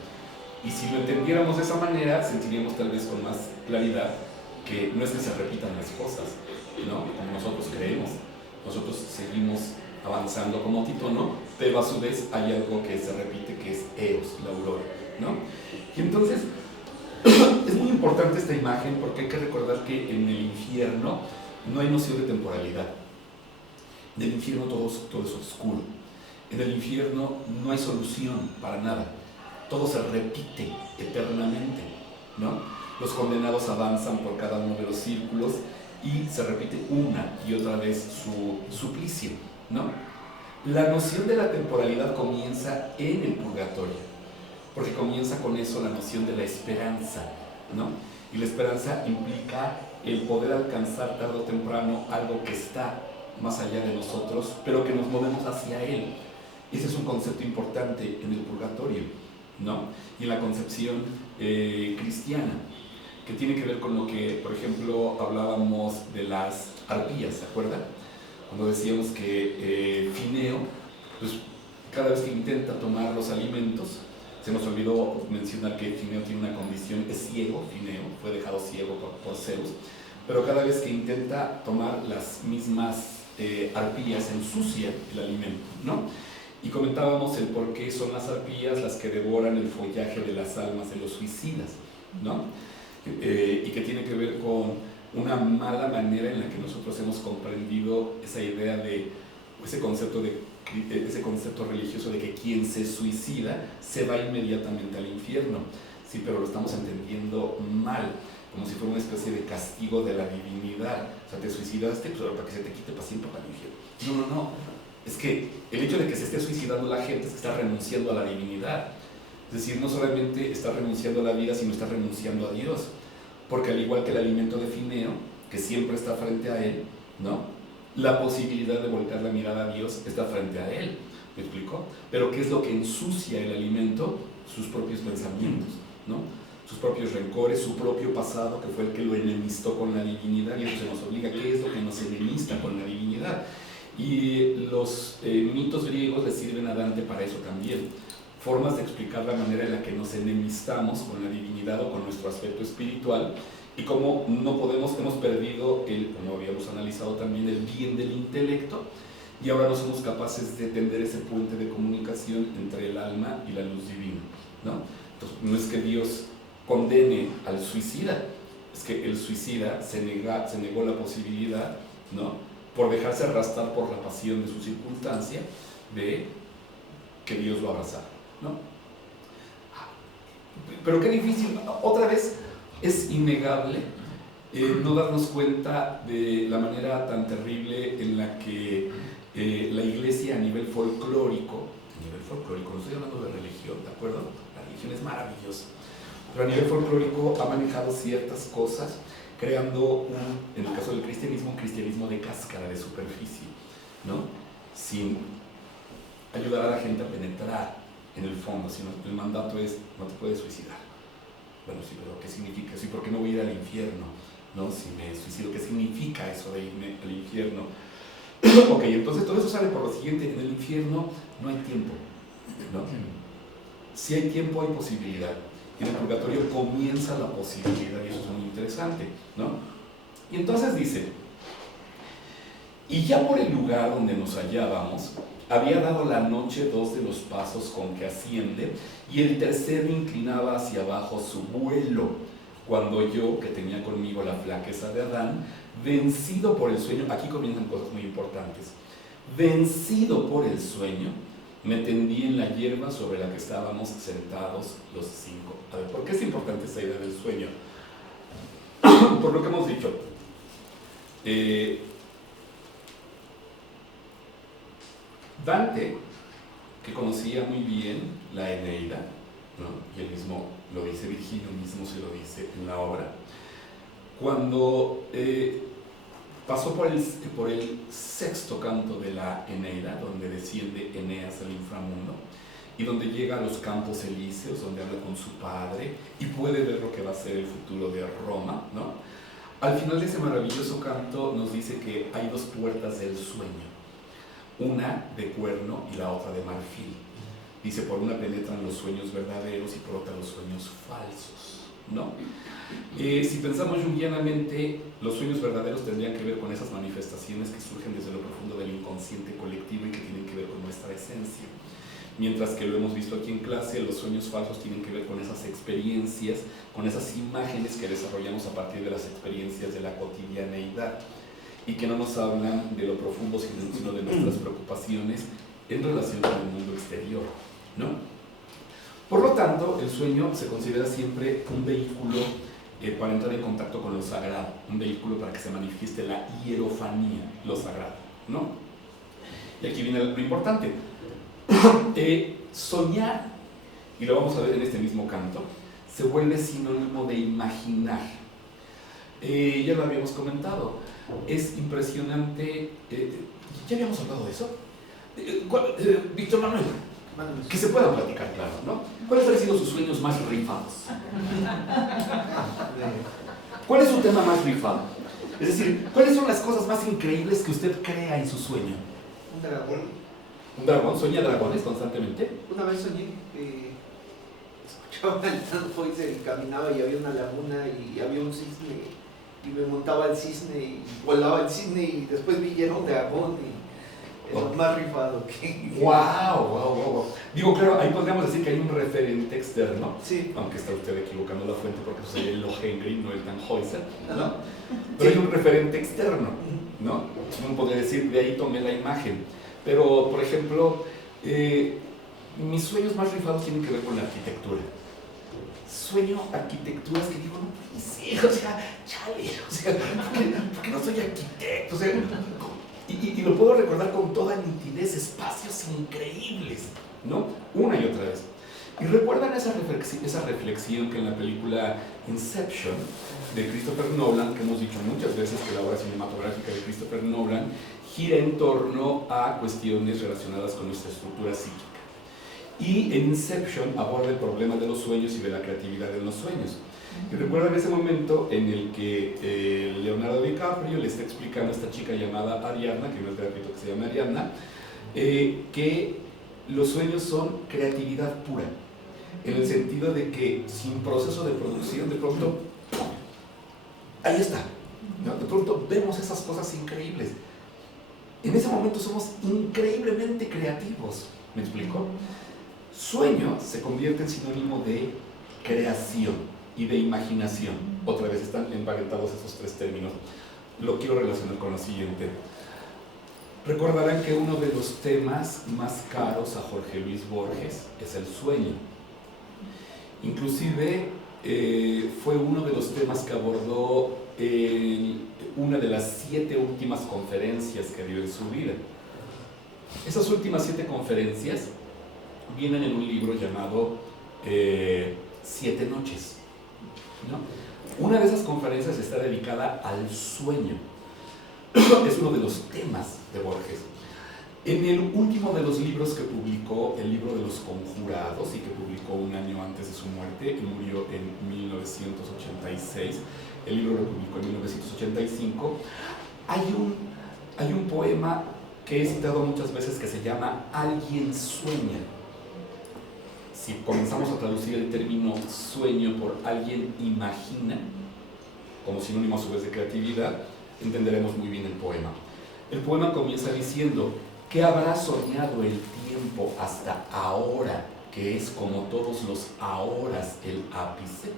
Y si lo entendiéramos de esa manera, sentiríamos tal vez con más claridad que no es que se repitan las cosas, ¿no? Como nosotros creemos. Nosotros seguimos avanzando como Titono, pero a su vez hay algo que se repite, que es Eos, la aurora, ¿no? Y entonces es muy importante esta imagen porque hay que recordar que en el infierno no hay noción de temporalidad. En el infierno todo es oscuro. En el infierno no hay solución para nada. Todo se repite eternamente, ¿no? Los condenados avanzan por cada uno de los círculos y se repite una y otra vez su suplicio, ¿no? La noción de la temporalidad comienza en el purgatorio. porque comienza con eso la noción de la esperanza, ¿no? Y la esperanza implica el poder alcanzar tarde o temprano algo que está más allá de nosotros, pero que nos movemos hacia Él. Ese es un concepto importante en el purgatorio, ¿no? Y en la concepción cristiana, que tiene que ver con lo que, por ejemplo, hablábamos de las arpías, ¿se acuerdan? Cuando decíamos que Fineo, pues cada vez que intenta tomar los alimentos, se nos olvidó mencionar que Fineo tiene una condición, es ciego, Fineo, fue dejado ciego por Zeus, pero cada vez que intenta tomar las mismas arpías ensucia el alimento, ¿no? Y comentábamos el por qué son las arpías las que devoran el follaje de las almas de los suicidas, ¿no? Y que tiene que ver con una mala manera en la que nosotros hemos comprendido esa idea de, ese concepto religioso de que quien se suicida se va inmediatamente al infierno. Sí, pero lo estamos entendiendo mal, como si fuera una especie de castigo de la divinidad. O sea, te suicidaste, pues para que se te quite para siempre para el infierno. No. Es que el hecho de que se esté suicidando la gente es que está renunciando a la divinidad. Es decir, no solamente está renunciando a la vida, sino está renunciando a Dios. Porque al igual que el alimento de Fineo, que siempre está frente a él, ¿no? La posibilidad de voltear la mirada a Dios está frente a él. ¿Me explico? Pero ¿qué es lo que ensucia el alimento? Sus propios pensamientos, ¿no? Sus propios rencores, su propio pasado, que fue el que lo enemistó con la divinidad, y eso se nos obliga. ¿Qué es lo que nos enemista con la divinidad? Y los mitos griegos le sirven a Dante para eso también. Formas de explicar la manera en la que nos enemistamos con la divinidad o con nuestro aspecto espiritual, y cómo no podemos, hemos perdido como habíamos analizado también, el bien del intelecto, y ahora no somos capaces de tender ese puente de comunicación entre el alma y la luz divina, ¿no? Entonces, no es que Dios condene al suicida, es que el suicida se negó la posibilidad, ¿no?, por dejarse arrastrar por la pasión de su circunstancia, de que Dios lo abrazara, ¿no? Pero qué difícil, otra vez es innegable no darnos cuenta de la manera tan terrible en la que la Iglesia a nivel folclórico, no estoy hablando de religión, ¿de acuerdo? La religión es maravillosa, pero a nivel folclórico ha manejado ciertas cosas, creando, en el caso del cristianismo, un cristianismo de cáscara, de superficie, ¿no? Sin ayudar a la gente a penetrar en el fondo, sino el mandato es: no te puedes suicidar. Bueno, sí, pero ¿qué significa? Sí, ¿por qué me voy a ir al infierno? ¿No? Si me suicido, ¿qué significa eso de irme al infierno? Ok, entonces todo eso sale por lo siguiente: en el infierno no hay tiempo, ¿no? Si hay tiempo, hay posibilidad. En el purgatorio comienza la posibilidad, y eso es muy interesante, ¿no? Y entonces dice: y ya por el lugar donde nos hallábamos, había dado la noche 2 de los pasos con que asciende, y el tercero inclinaba hacia abajo su vuelo, cuando yo, que tenía conmigo la flaqueza de Adán, vencido por el sueño, aquí comienzan cosas muy importantes, vencido por el sueño, me tendí en la hierba sobre la que estábamos sentados los 5. A ver, ¿por qué es importante esta idea del sueño? Por lo que hemos dicho. Dante, que conocía muy bien la Eneida, ¿no?, y él mismo lo dice, Virgilio mismo se lo dice en la obra, cuando pasó por el sexto canto de la Eneida, donde desciende Eneas al inframundo, y donde llega a los campos elíseos, donde habla con su padre y puede ver lo que va a ser el futuro de Roma, ¿no? Al final de ese maravilloso canto nos dice que hay 2 puertas del sueño, una de cuerno y la otra de marfil. Dice: por una penetran los sueños verdaderos y por otra los sueños falsos, ¿no? Si pensamos junguianamente, los sueños verdaderos tendrían que ver con esas manifestaciones que surgen desde lo profundo del inconsciente colectivo y que tienen que ver con nuestra esencia. Mientras que lo hemos visto aquí en clase, los sueños falsos tienen que ver con esas experiencias, con esas imágenes que desarrollamos a partir de las experiencias de la cotidianeidad, y que no nos hablan de lo profundo, sino de nuestras preocupaciones en relación con el mundo exterior, ¿no? Por lo tanto, el sueño se considera siempre un vehículo para entrar en contacto con lo sagrado, un vehículo para que se manifieste la hierofanía, lo sagrado, ¿no? Y aquí viene lo importante. Soñar y lo vamos a ver en este mismo canto, se vuelve sinónimo de imaginar. Ya lo habíamos comentado, es impresionante, ¿ya habíamos hablado de eso? Víctor Manuel, que se pueda platicar, claro, ¿no? ¿Cuáles han sido sus sueños más rifados? ¿Cuál es su tema más rifado? Es decir, ¿cuáles son las cosas más increíbles que usted crea en su sueño? Un dragón. ¿Un dragón? ¿Sueña dragones constantemente? Una vez soñé que escuchaba el tanfo y se caminaba y había una laguna y había un cisne y me montaba el cisne y volaba el cisne y después vi lleno un dragón y es lo más rifado que... ¡Wow! Digo, claro, ahí podríamos decir que hay un referente externo, Sí. aunque está usted equivocando la fuente porque eso sería el Lohengrin, no el Tannhäuser, ¿no? Pero Sí. hay un referente externo, ¿no? Uno podría decir, de ahí tomé la imagen. Pero, por ejemplo, mis sueños más rifados tienen que ver con la arquitectura. Sueño arquitecturas que digo, no puede ser, o sea, chale, o sea, ¿por qué no soy arquitecto? O sea, y lo puedo recordar con toda nitidez, espacios increíbles, ¿no? Una y otra vez. Y recuerdan esa reflexión que en la película Inception de Christopher Nolan, que hemos dicho muchas veces que la obra cinematográfica de Christopher Nolan gira en torno a cuestiones relacionadas con nuestra estructura psíquica. Y en Inception aborda el problema de los sueños y de la creatividad en los sueños. Y recuerdan ese momento en el que Leonardo DiCaprio le está explicando a esta chica llamada Ariadna, que no es gratuito, que se llama Ariadna, que los sueños son creatividad pura, en el sentido de que sin proceso de producción, de pronto, ahí está, ¿no? De pronto vemos esas cosas increíbles. En ese momento somos increíblemente creativos, ¿me explico? Sueño se convierte en sinónimo de creación y de imaginación. Otra vez están emparentados esos tres términos. Lo quiero relacionar con lo siguiente. Recordarán que uno de los temas más caros a Jorge Luis Borges es el sueño. Inclusive fue uno de los temas que abordó una de las 7 últimas conferencias que dio en su vida. Esas últimas 7 conferencias vienen en un libro llamado 7 noches, ¿no? Una de esas conferencias está dedicada al sueño. Es uno de los temas de Borges. En el último de los libros que publicó, el libro de los conjurados, y que publicó un año antes de su muerte, él murió en 1986, el libro lo publicó en 1985, hay un poema que he citado muchas veces que se llama Alguien sueña. Si comenzamos a traducir el término sueño por alguien imagina, como sinónimo a su vez de creatividad, entenderemos muy bien el poema. El poema comienza diciendo: ¿qué habrá soñado el tiempo hasta ahora, que es como todos los ahoras el ápice?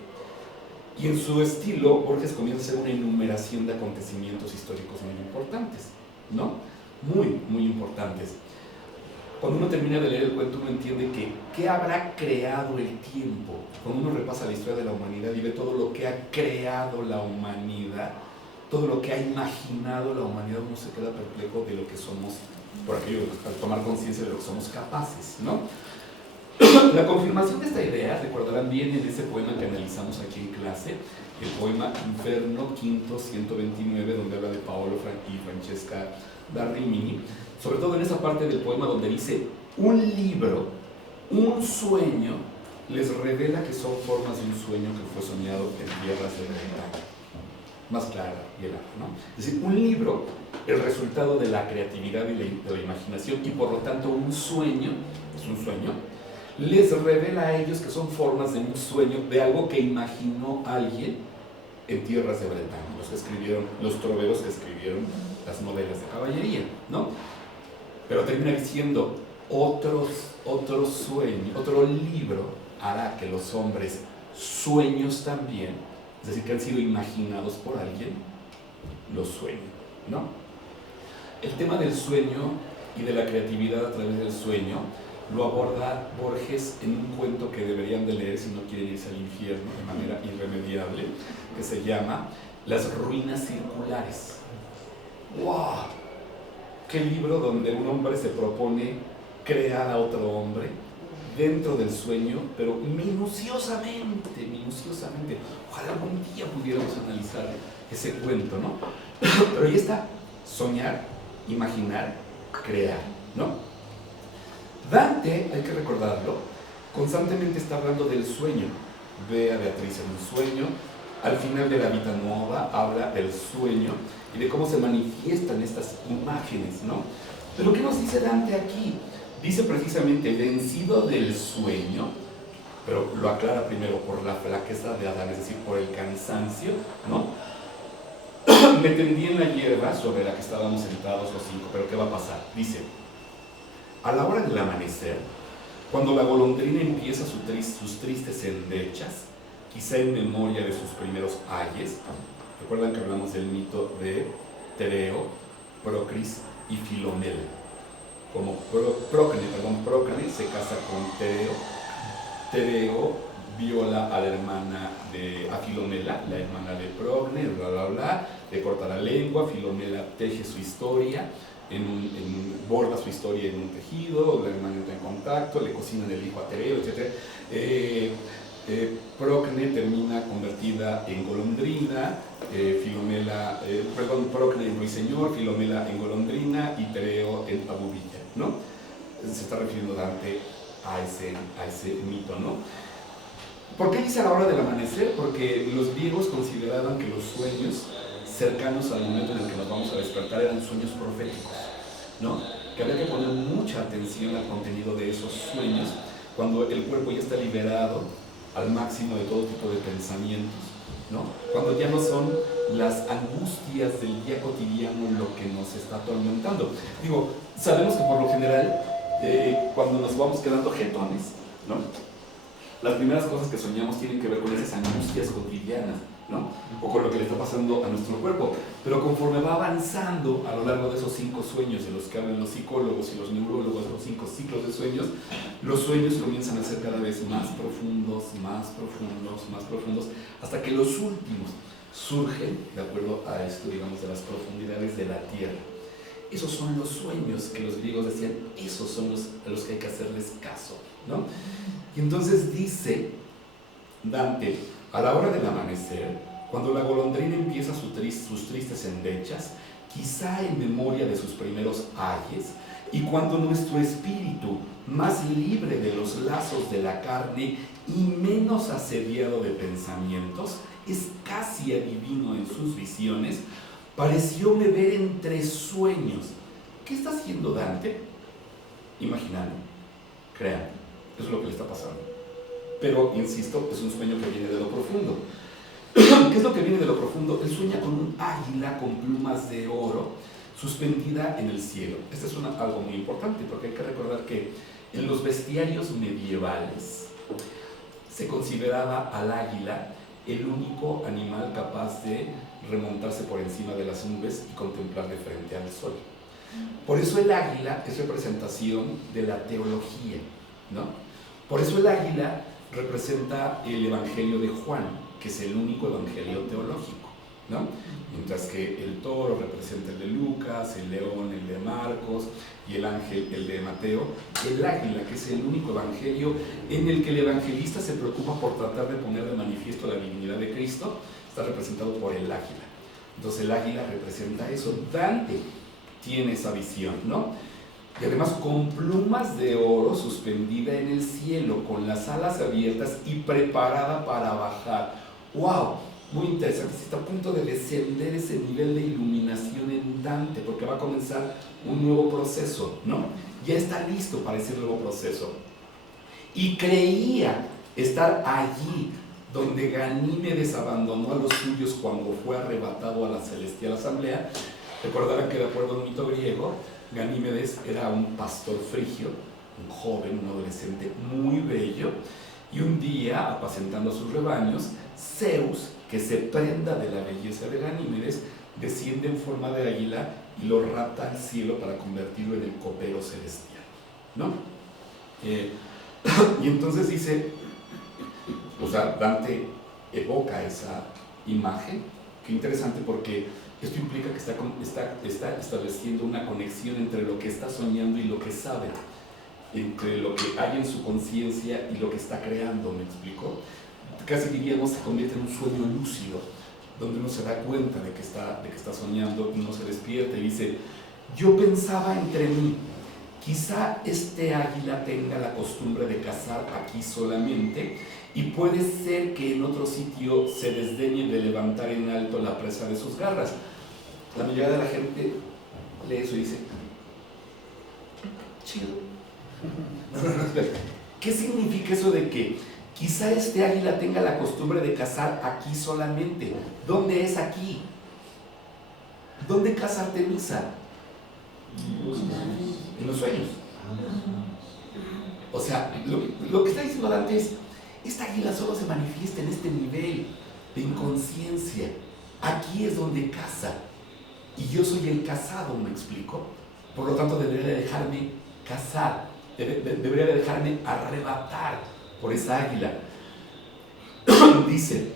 Y en su estilo, Borges comienza a hacer una enumeración de acontecimientos históricos muy importantes, ¿no? Muy, muy importantes. Cuando uno termina de leer el cuento, uno entiende que ¿qué habrá creado el tiempo? Cuando uno repasa la historia de la humanidad y ve todo lo que ha creado la humanidad, todo lo que ha imaginado la humanidad, uno se queda perplejo de lo que somos, por aquello, al tomar conciencia de lo que somos capaces, ¿no? La confirmación de esta idea, recordarán bien en ese poema que analizamos aquí en clase, el poema Inferno, quinto, 129, donde habla de Paolo y Francesca da Rimini, sobre todo en esa parte del poema donde dice: un libro, un sueño, les revela que son formas de un sueño que fue soñado en tierras de Bretaña. Más clara y helada, ¿no? Es decir, un libro, el resultado de la creatividad y de la imaginación, y por lo tanto un sueño, es un sueño, les revela a ellos que son formas de un sueño, de algo que imaginó alguien en tierras de Bretaña, los troveros que escribieron las novelas de caballería, ¿no? Pero termina diciendo: otro sueño, otro libro hará que los hombres sueños también, es decir, que han sido imaginados por alguien, los sueños, ¿no? El tema del sueño y de la creatividad a través del sueño lo aborda Borges en un cuento que deberían de leer si no quieren irse al infierno de manera irremediable, que se llama Las ruinas circulares. ¡Wow! ¡Qué libro donde un hombre se propone crear a otro hombre dentro del sueño, pero minuciosamente. Ojalá algún día pudiéramos analizar ese cuento, ¿no? Pero ahí está, soñar, imaginar, crear, ¿no? Dante, hay que recordarlo, constantemente está hablando del sueño. Ve a Beatriz en un sueño, al final de la Vita Nuova habla del sueño y de cómo se manifiestan estas imágenes, ¿no? Pero ¿qué nos dice Dante aquí? Dice precisamente, vencido del sueño, pero lo aclara primero por la flaqueza de Adán, es decir, por el cansancio, ¿no? Me tendí en la hierba sobre la que estábamos sentados los 5, pero ¿qué va a pasar? Dice, a la hora del amanecer, cuando la golondrina empieza sus tristes endechas, quizá en memoria de sus primeros ayes, recuerdan que hablamos del mito de Tereo, Procris y Filomela. Como Procne se casa con Tereo, Tereo viola a la hermana a Filomela, la hermana de Procne, le corta la lengua, Filomela teje su historia, borda su historia en un tejido, la hermana entra en contacto, le cocinan el hijo a Tereo, etc. Procne termina convertida en golondrina, Procne en ruiseñor, Filomela en golondrina y Tereo en abubilla, ¿no? Se está refiriendo Dante a ese mito, ¿no? ¿Por qué dice a la hora del amanecer? Porque los griegos consideraban que los sueños cercanos al momento en el que nos vamos a despertar eran sueños proféticos, ¿no? Que había que poner mucha atención al contenido de esos sueños cuando el cuerpo ya está liberado al máximo de todo tipo de pensamientos, ¿no? Cuando ya no son las angustias del día cotidiano lo que nos está atormentando. Digo, sabemos que por lo general, cuando nos vamos quedando jetones, ¿no? Las primeras cosas que soñamos tienen que ver con esas angustias cotidianas, ¿no? O con lo que le está pasando a nuestro cuerpo. Pero conforme va avanzando a lo largo de esos 5 sueños de los que hablan los psicólogos y los neurólogos, los 5 ciclos de sueños, los sueños comienzan a ser cada vez más profundos, hasta que los últimos surgen, de acuerdo a esto, digamos, de las profundidades de la tierra. Esos son los sueños que los griegos decían, esos son a los que hay que hacerles caso, ¿no? Y entonces dice Dante, a la hora del amanecer, cuando la golondrina empieza sus tristes endechas, quizá en memoria de sus primeros ayes, y cuando nuestro espíritu, más libre de los lazos de la carne y menos asediado de pensamientos, es casi adivino en sus visiones, parecióme ver entre sueños. ¿Qué está haciendo Dante? Imaginando, creando. Eso es lo que le está pasando. Pero, insisto, es un sueño que viene de lo profundo. ¿Qué es lo que viene de lo profundo? Él sueña con un águila con plumas de oro suspendida en el cielo. Esto es algo muy importante porque hay que recordar que en los bestiarios medievales se consideraba al águila el único animal capaz de remontarse por encima de las nubes y contemplar de frente al sol. Por eso el águila es representación de la teología, ¿no? Por eso el águila representa el Evangelio de Juan, que es el único evangelio teológico, ¿no? Mientras que el toro representa el de Lucas, el león el de Marcos y el ángel el de Mateo. El águila, que es el único evangelio en el que el evangelista se preocupa por tratar de poner de manifiesto la divinidad de Cristo, está representado por el águila. Entonces el águila representa eso. Dante tiene esa visión, ¿no? Y además con plumas de oro suspendida en el cielo, con las alas abiertas y preparada para bajar. ¡Wow! Muy interesante. Se está a punto de descender ese nivel de iluminación en Dante, porque va a comenzar un nuevo proceso, ¿no? Ya está listo para ese nuevo proceso. Y creía estar allí donde Ganímedes abandonó a los suyos cuando fue arrebatado a la celestial asamblea. Recordarán que de acuerdo a un mito griego, Ganímedes era un pastor frigio, un joven, un adolescente muy bello, y un día, apacentando a sus rebaños, Zeus, que se prenda de la belleza de Ganímedes, desciende en forma de águila y lo rapta al cielo para convertirlo en el copero celestial, ¿no? Y entonces dice, o sea, Dante evoca esa imagen. Qué interesante, porque esto implica que está estableciendo una conexión entre lo que está soñando y lo que sabe. entre lo que hay en su conciencia y lo que está creando, ¿me explico? Casi diríamos se convierte en un sueño lúcido, donde uno se da cuenta de que está soñando y uno se despierta y dice, yo pensaba entre mí, quizá este águila tenga la costumbre de cazar aquí solamente y puede ser que en otro sitio se desdeñe de levantar en alto la presa de sus garras. La mayoría de la gente lee eso y dice, chido. ¿Qué significa eso de que quizá este águila tenga la costumbre de cazar aquí solamente? ¿Dónde es aquí? ¿Dónde caza Artemisa? En los sueños. O sea, lo que está diciendo Dante es, esta águila solo se manifiesta en este nivel de inconsciencia. Aquí es donde caza. Y yo soy el cazado, ¿me explico? Por lo tanto, debería de dejarme cazar, debería de dejarme arrebatar por esa águila. Dice,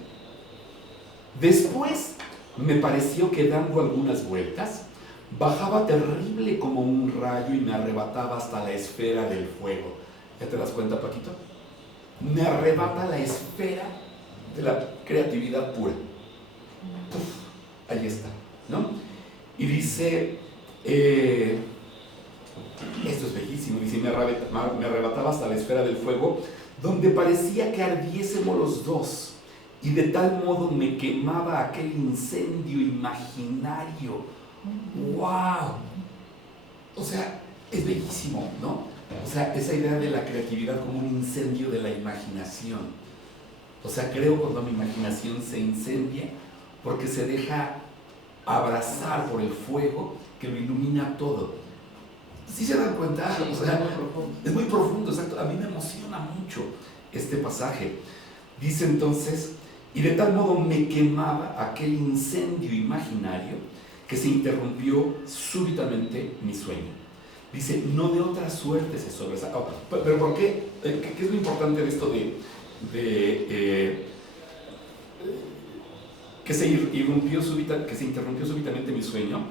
después me pareció que dando algunas vueltas, bajaba terrible como un rayo y me arrebataba hasta la esfera del fuego. ¿Ya te das cuenta, Paquito? Me arrebata la esfera de la creatividad pura. Uf, ahí está, ¿no? Y dice, esto es bellísimo, dice, me arrebataba hasta la esfera del fuego, donde parecía que ardiésemos los dos, y de tal modo me quemaba aquel incendio imaginario. ¡Wow! O sea, es bellísimo, ¿no? O sea, esa idea de la creatividad como un incendio de la imaginación. O sea, creo cuando mi imaginación se incendia porque se deja abrazar por el fuego que lo ilumina todo. ¿Sí se dan cuenta? O sea, es muy profundo, exacto. A mí me emociona mucho este pasaje. Dice entonces, y de tal modo me quemaba aquel incendio imaginario que se interrumpió súbitamente mi sueño. Dice, no de otra suerte se sobresaltó. Oh, pero ¿por qué? ¿Qué es lo importante de esto que se interrumpió súbitamente mi sueño?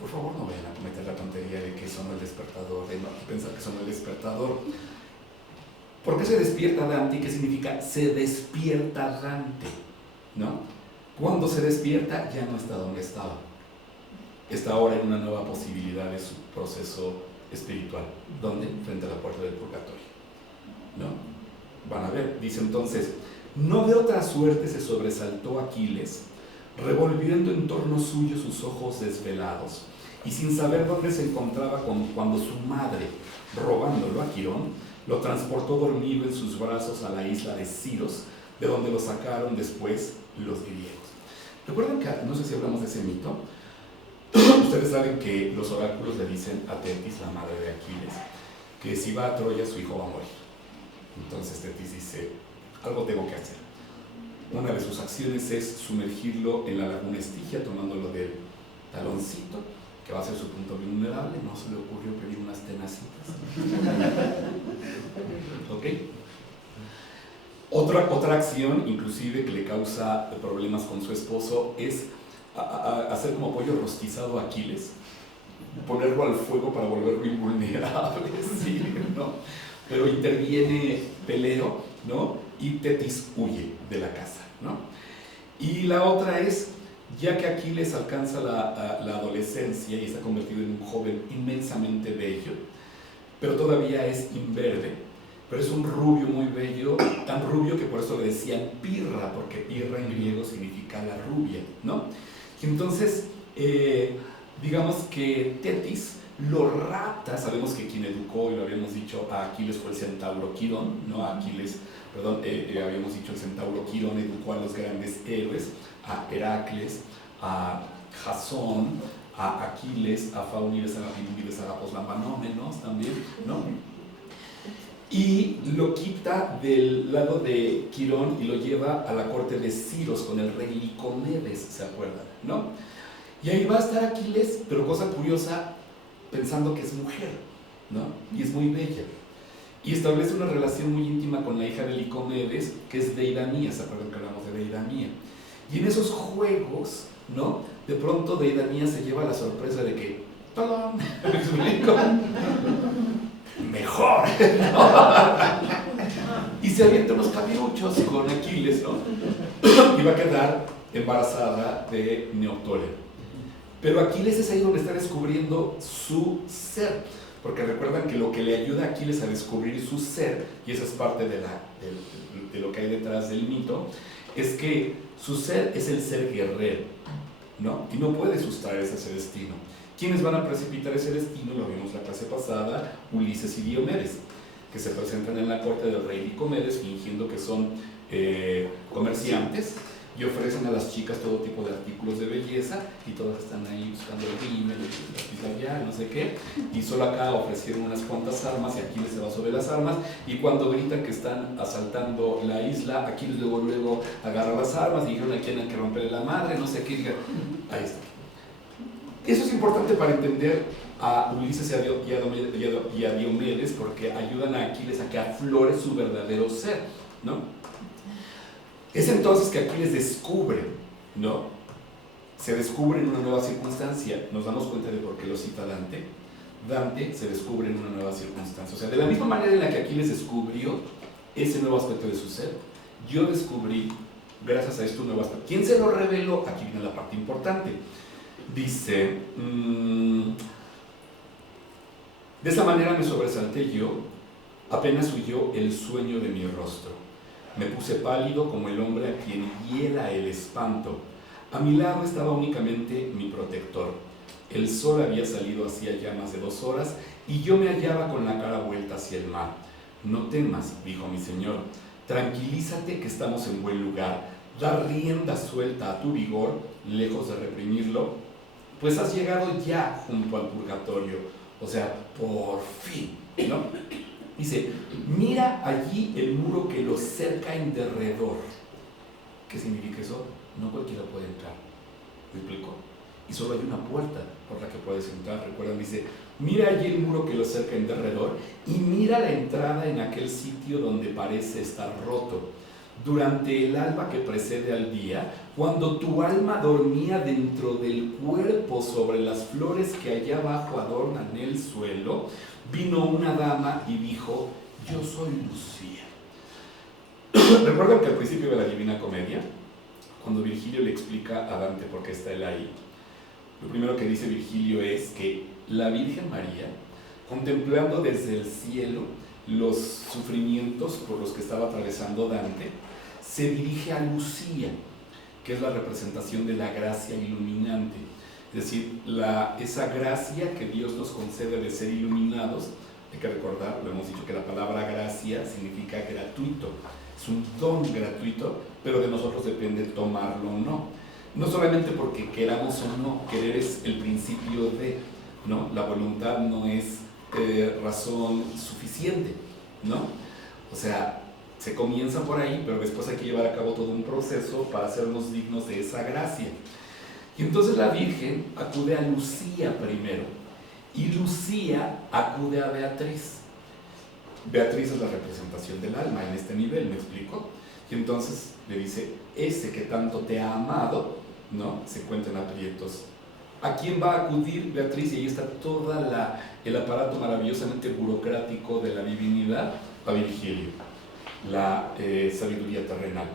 Por favor, no vayan a cometer la tontería de que sonó el despertador, de no pensar que sonó el despertador. ¿Por qué se despierta Dante? ¿Qué significa? Se despierta Dante, ¿no? Cuando se despierta ya no está donde estaba. Está ahora en una nueva posibilidad de su proceso espiritual. ¿Dónde? Frente a la puerta del purgatorio, ¿no? Van a ver, dice entonces, no de otra suerte se sobresaltó Aquiles, revolviendo en torno suyo sus ojos desvelados, y sin saber dónde se encontraba cuando su madre, robándolo a Quirón, lo transportó dormido en sus brazos a la isla de Siros, de donde lo sacaron después los griegos. ¿Recuerdan que, no sé si hablamos de ese mito? Ustedes saben que los oráculos le dicen a Tetis, la madre de Aquiles, que si va a Troya su hijo va a morir. Entonces Tetis dice, algo tengo que hacer. Una de sus acciones es sumergirlo en la laguna Estigia, tomándolo del taloncito, que va a ser su punto vulnerable. No se le ocurrió pedir unas tenacitas. ¿Ok? Otra acción, inclusive, que le causa problemas con su esposo es hacer como pollo rostizado a Aquiles, ponerlo al fuego para volverlo invulnerable, ¿sí? ¿No? Pero interviene Peleo, ¿no? Y Tetis huye de la casa, ¿no? Y la otra es, ya que Aquiles alcanza la adolescencia y está convertido en un joven inmensamente bello, pero todavía es imberbe, pero es un rubio muy bello, tan rubio que por eso le decían Pirra, porque Pirra en griego significa la rubia, ¿no? Y entonces, digamos que Tetis lo rapta. Sabemos que quien educó, y lo habíamos dicho, a Aquiles fue el centauro Quirón, ¿no? Habíamos dicho el centauro Quirón educó a los grandes héroes, a Heracles, a Jasón, a Aquiles, a Faunides, a Pinurides, a Lampanómenos también, ¿no? Y lo quita del lado de Quirón y lo lleva a la corte de Siros con el rey Licomedes, ¿se acuerdan? ¿No? Y ahí va a estar Aquiles, pero cosa curiosa, pensando que es mujer, ¿no? Y es muy bella. Y establece una relación muy íntima con la hija de Licomedes, que es Deidanía, ¿se acuerdan que hablamos de Deidanía? Y en esos juegos, ¿no? De pronto Deidanía se lleva la sorpresa de que ¡tadam! ¿Me explico? Y se avienta unos capiruchos con Aquiles, ¿no? Y va a quedar embarazada de Neoptólemo. Pero Aquiles es ahí donde está descubriendo su ser, porque recuerdan que lo que le ayuda a Aquiles a descubrir su ser, y esa es parte de lo que hay detrás del mito, es que su ser es el ser guerrero, ¿no? Y no puede sustraerse ese destino. ¿Quiénes van a precipitar ese destino? Lo vimos la clase pasada, Ulises y Diomedes, que se presentan en la corte del rey Licomedes fingiendo que son comerciantes y ofrecen a las chicas todo tipo de artículos de belleza y todas están ahí buscando el rímel, el ya, no sé qué, y solo acá ofrecieron unas cuantas armas y Aquiles se va sobre las armas, y cuando gritan que están asaltando la isla, Aquiles luego agarra las armas y dijeron a quién hay que romperle la madre, no sé qué, ahí está. Eso es importante para entender a Ulises y a Diomedes, porque ayudan a Aquiles a que aflore su verdadero ser, ¿no? Es entonces que Aquiles descubre, ¿no? Se descubre en una nueva circunstancia. Nos damos cuenta de por qué lo cita Dante. Dante se descubre en una nueva circunstancia. O sea, de la misma manera en la que Aquiles descubrió ese nuevo aspecto de su ser, yo descubrí, gracias a esto, un nuevo aspecto. ¿Quién se lo reveló? Aquí viene la parte importante. Dice, de esa manera me sobresalté yo, apenas huyó el sueño de mi rostro. Me puse pálido como el hombre a quien hiela el espanto. A mi lado estaba únicamente mi protector. El sol había salido hacía ya más de 2 horas y yo me hallaba con la cara vuelta hacia el mar. No temas, dijo mi señor, tranquilízate que estamos en buen lugar. Da rienda suelta a tu vigor, lejos de reprimirlo, pues has llegado ya junto al purgatorio. O sea, por fin, ¿no? Dice, mira allí el muro que lo cerca en derredor. ¿Qué significa eso? No cualquiera puede entrar. ¿Me explico? Y solo hay una puerta por la que puedes entrar. Recuerdan, dice, mira allí el muro que lo cerca en derredor y mira la entrada en aquel sitio donde parece estar roto. Durante el alba que precede al día, cuando tu alma dormía dentro del cuerpo sobre las flores que allá abajo adornan el suelo, vino una dama y dijo, yo soy Lucía. ¿Recuerdan que al principio de la Divina Comedia, cuando Virgilio le explica a Dante por qué está él ahí, lo primero que dice Virgilio es que la Virgen María, contemplando desde el cielo los sufrimientos por los que estaba atravesando Dante, se dirige a Lucía, que es la representación de la gracia iluminante. Es decir, esa gracia que Dios nos concede de ser iluminados. Hay que recordar, lo hemos dicho, que la palabra gracia significa gratuito. Es un don gratuito, pero de nosotros depende tomarlo o no. No solamente porque queramos o no, querer es el principio de, ¿no? La voluntad no es razón suficiente, ¿no? O sea, se comienza por ahí, pero después hay que llevar a cabo todo un proceso para hacernos dignos de esa gracia. Y entonces la Virgen acude a Lucía primero, y Lucía acude a Beatriz. Beatriz es la representación del alma en este nivel, ¿me explico? Y entonces le dice, ese que tanto te ha amado, ¿no? Se cuenta en aprietos. ¿A quién va a acudir Beatriz? Y ahí está todo el aparato maravillosamente burocrático de la divinidad, a Virgilio, la sabiduría terrenal.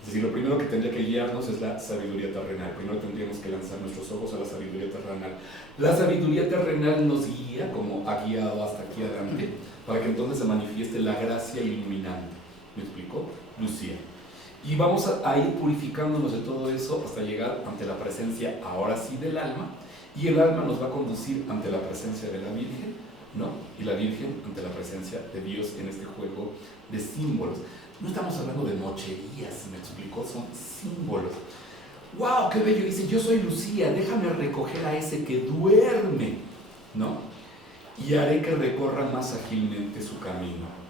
Es decir, lo primero que tendría que guiarnos es la sabiduría terrenal. Primero tendríamos que lanzar nuestros ojos a la sabiduría terrenal. La sabiduría terrenal nos guía, como ha guiado hasta aquí a Dante, para que entonces se manifieste la gracia iluminante. ¿Me explico? Lucía. Y vamos a ir purificándonos de todo eso hasta llegar ante la presencia, ahora sí, del alma, y el alma nos va a conducir ante la presencia de la Virgen, ¿no? Y la Virgen ante la presencia de Dios en este juego de símbolos. No estamos hablando de mocherías, ¿me explico? Son símbolos. ¡Wow! ¡Qué bello! Dice, yo soy Lucía, déjame recoger a ese que duerme, ¿no? Y haré que recorra más ágilmente su camino.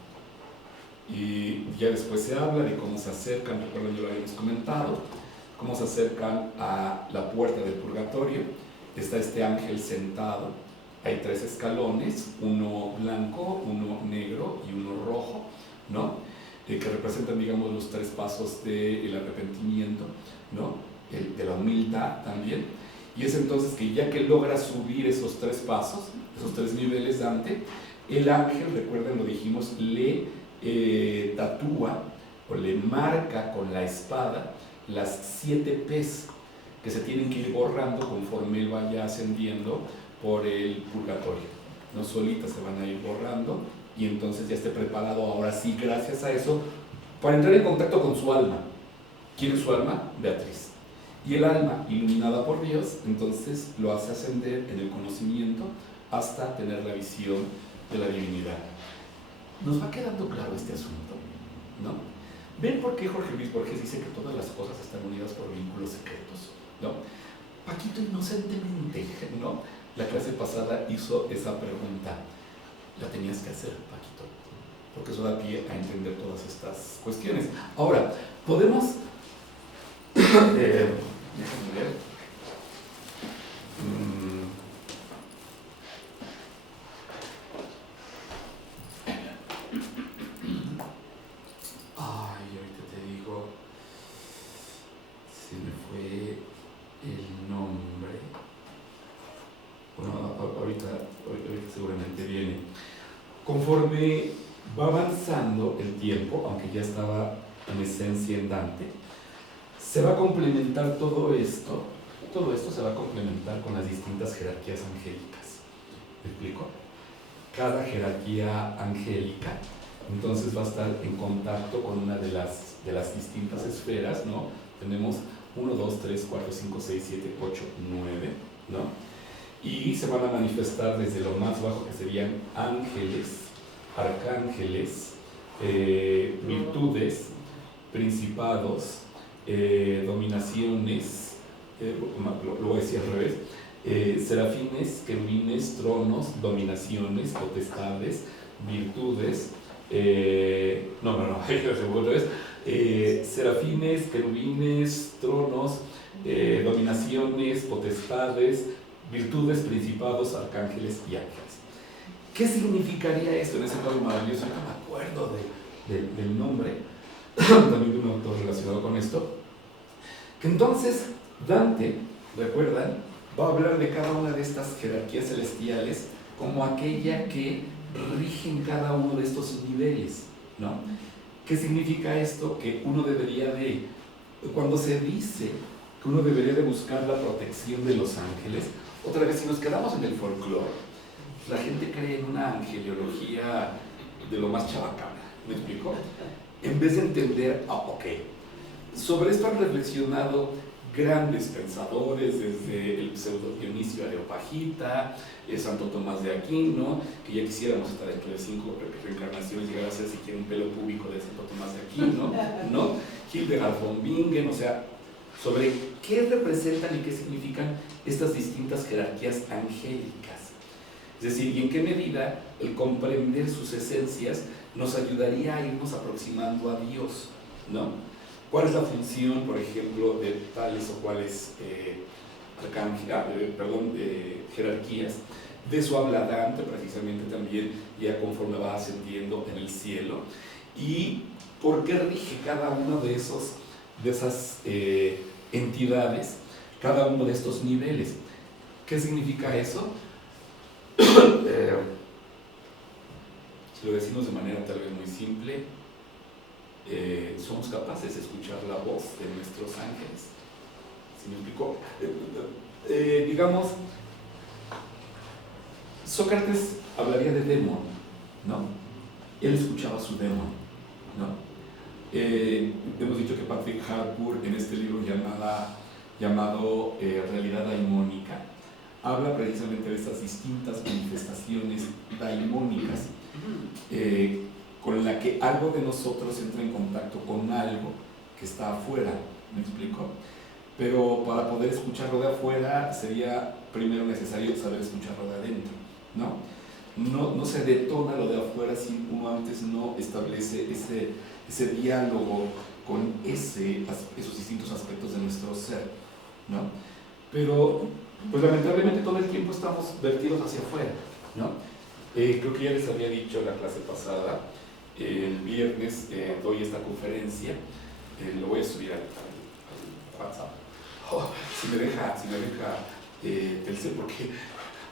Y ya después se habla de cómo se acercan, recuerden, yo lo habíamos comentado, cómo se acercan a la puerta del purgatorio. Está este ángel sentado, hay 3 escalones, uno blanco, uno negro y uno rojo, ¿no? Que representan, digamos, los 3 pasos del arrepentimiento, ¿no? De la humildad también. Y es entonces que ya que logra subir esos 3 pasos, esos 3 niveles Dante, el ángel, recuerden, lo dijimos, le tatúa o le marca con la espada las 7 P's que se tienen que ir borrando conforme él vaya ascendiendo por el purgatorio. No solitas se van a ir borrando y entonces ya esté preparado ahora sí, gracias a eso, para entrar en contacto con su alma. ¿Quién es su alma? Beatriz. Y el alma, iluminada por Dios, entonces lo hace ascender en el conocimiento hasta tener la visión de la divinidad. ¿Nos va quedando claro este asunto? ¿No? ¿Ven por qué Jorge Luis Borges dice que todas las cosas están unidas por vínculos secretos? ¿No? Paquito inocentemente, ¿no? La clase pasada hizo esa pregunta. La tenías que hacer, Paquito, porque eso da pie a entender todas estas cuestiones. Ahora, podemos... déjame ver. Ay, ahorita te digo, se me fue el nombre. Bueno, ahorita seguramente viene. Conforme va avanzando el tiempo, aunque ya estaba en esencia en Dante, se va a complementar todo esto se va a complementar con las distintas jerarquías angélicas. ¿Me explico? Cada jerarquía angélica entonces va a estar en contacto con una de las distintas esferas, ¿no? Tenemos 1, 2, 3, 4, 5, 6, 7, 8, 9, ¿no? Y se van a manifestar desde lo más bajo, que serían ángeles, arcángeles, virtudes, principados, dominaciones, lo voy a decir al revés, serafines, querubines, tronos, dominaciones, potestades, virtudes, serafines, querubines, tronos, dominaciones, potestades, virtudes, principados, arcángeles y ángeles. ¿Qué significaría esto en ese cuadro maravilloso? No me acuerdo del nombre, también de un autor relacionado con esto. Que entonces Dante, ¿recuerdan? Va a hablar de cada una de estas jerarquías celestiales como aquella que rigen cada uno de estos niveles, ¿no? ¿Qué significa esto? Que uno debería de, cuando se dice que uno debería de buscar la protección de los ángeles, otra vez, si nos quedamos en el folclore, la gente cree en una angeliología de lo más chabacana, ¿me explico? En vez de entender, ok, sobre esto han reflexionado grandes pensadores, desde el pseudo Dionisio Areopagita, Santo Tomás de Aquino, que ya quisiéramos hasta dentro de 5 reencarnaciones llegar a ser siquiera un pelo púbico de Santo Tomás de Aquino, ¿no? Hildegard von Bingen, o sea, sobre qué representan y qué significan estas distintas jerarquías angélicas. Es decir, y en qué medida el comprender sus esencias nos ayudaría a irnos aproximando a Dios, ¿no? ¿Cuál es la función, por ejemplo, de tales o cuales jerarquías? De eso habla Dante precisamente también, ya conforme va ascendiendo en el cielo. ¿Y por qué rige cada uno de esas entidades, cada uno de estos niveles? ¿Qué significa eso? Si lo decimos de manera tal vez muy simple, somos capaces de escuchar la voz de nuestros ángeles. ¿Sí me explicó? Digamos, Sócrates hablaría de demon, ¿no? Él escuchaba su demon, ¿no? Hemos dicho que Patrick Harpur, en este libro llamado Realidad Daimónica, habla precisamente de estas distintas manifestaciones daimónicas, con la que algo de nosotros entra en contacto con algo que está afuera, ¿me explico? Pero para poder escucharlo de afuera sería primero necesario saber escucharlo de adentro, ¿no? No se detona lo de afuera si uno antes no establece ese diálogo con esos distintos aspectos de nuestro ser, ¿no? Pero pues lamentablemente todo el tiempo estamos vertidos hacia afuera, ¿no? Creo que ya les había dicho la clase pasada, el viernes doy esta conferencia, lo voy a subir al WhatsApp. Si me deja Telcel, porque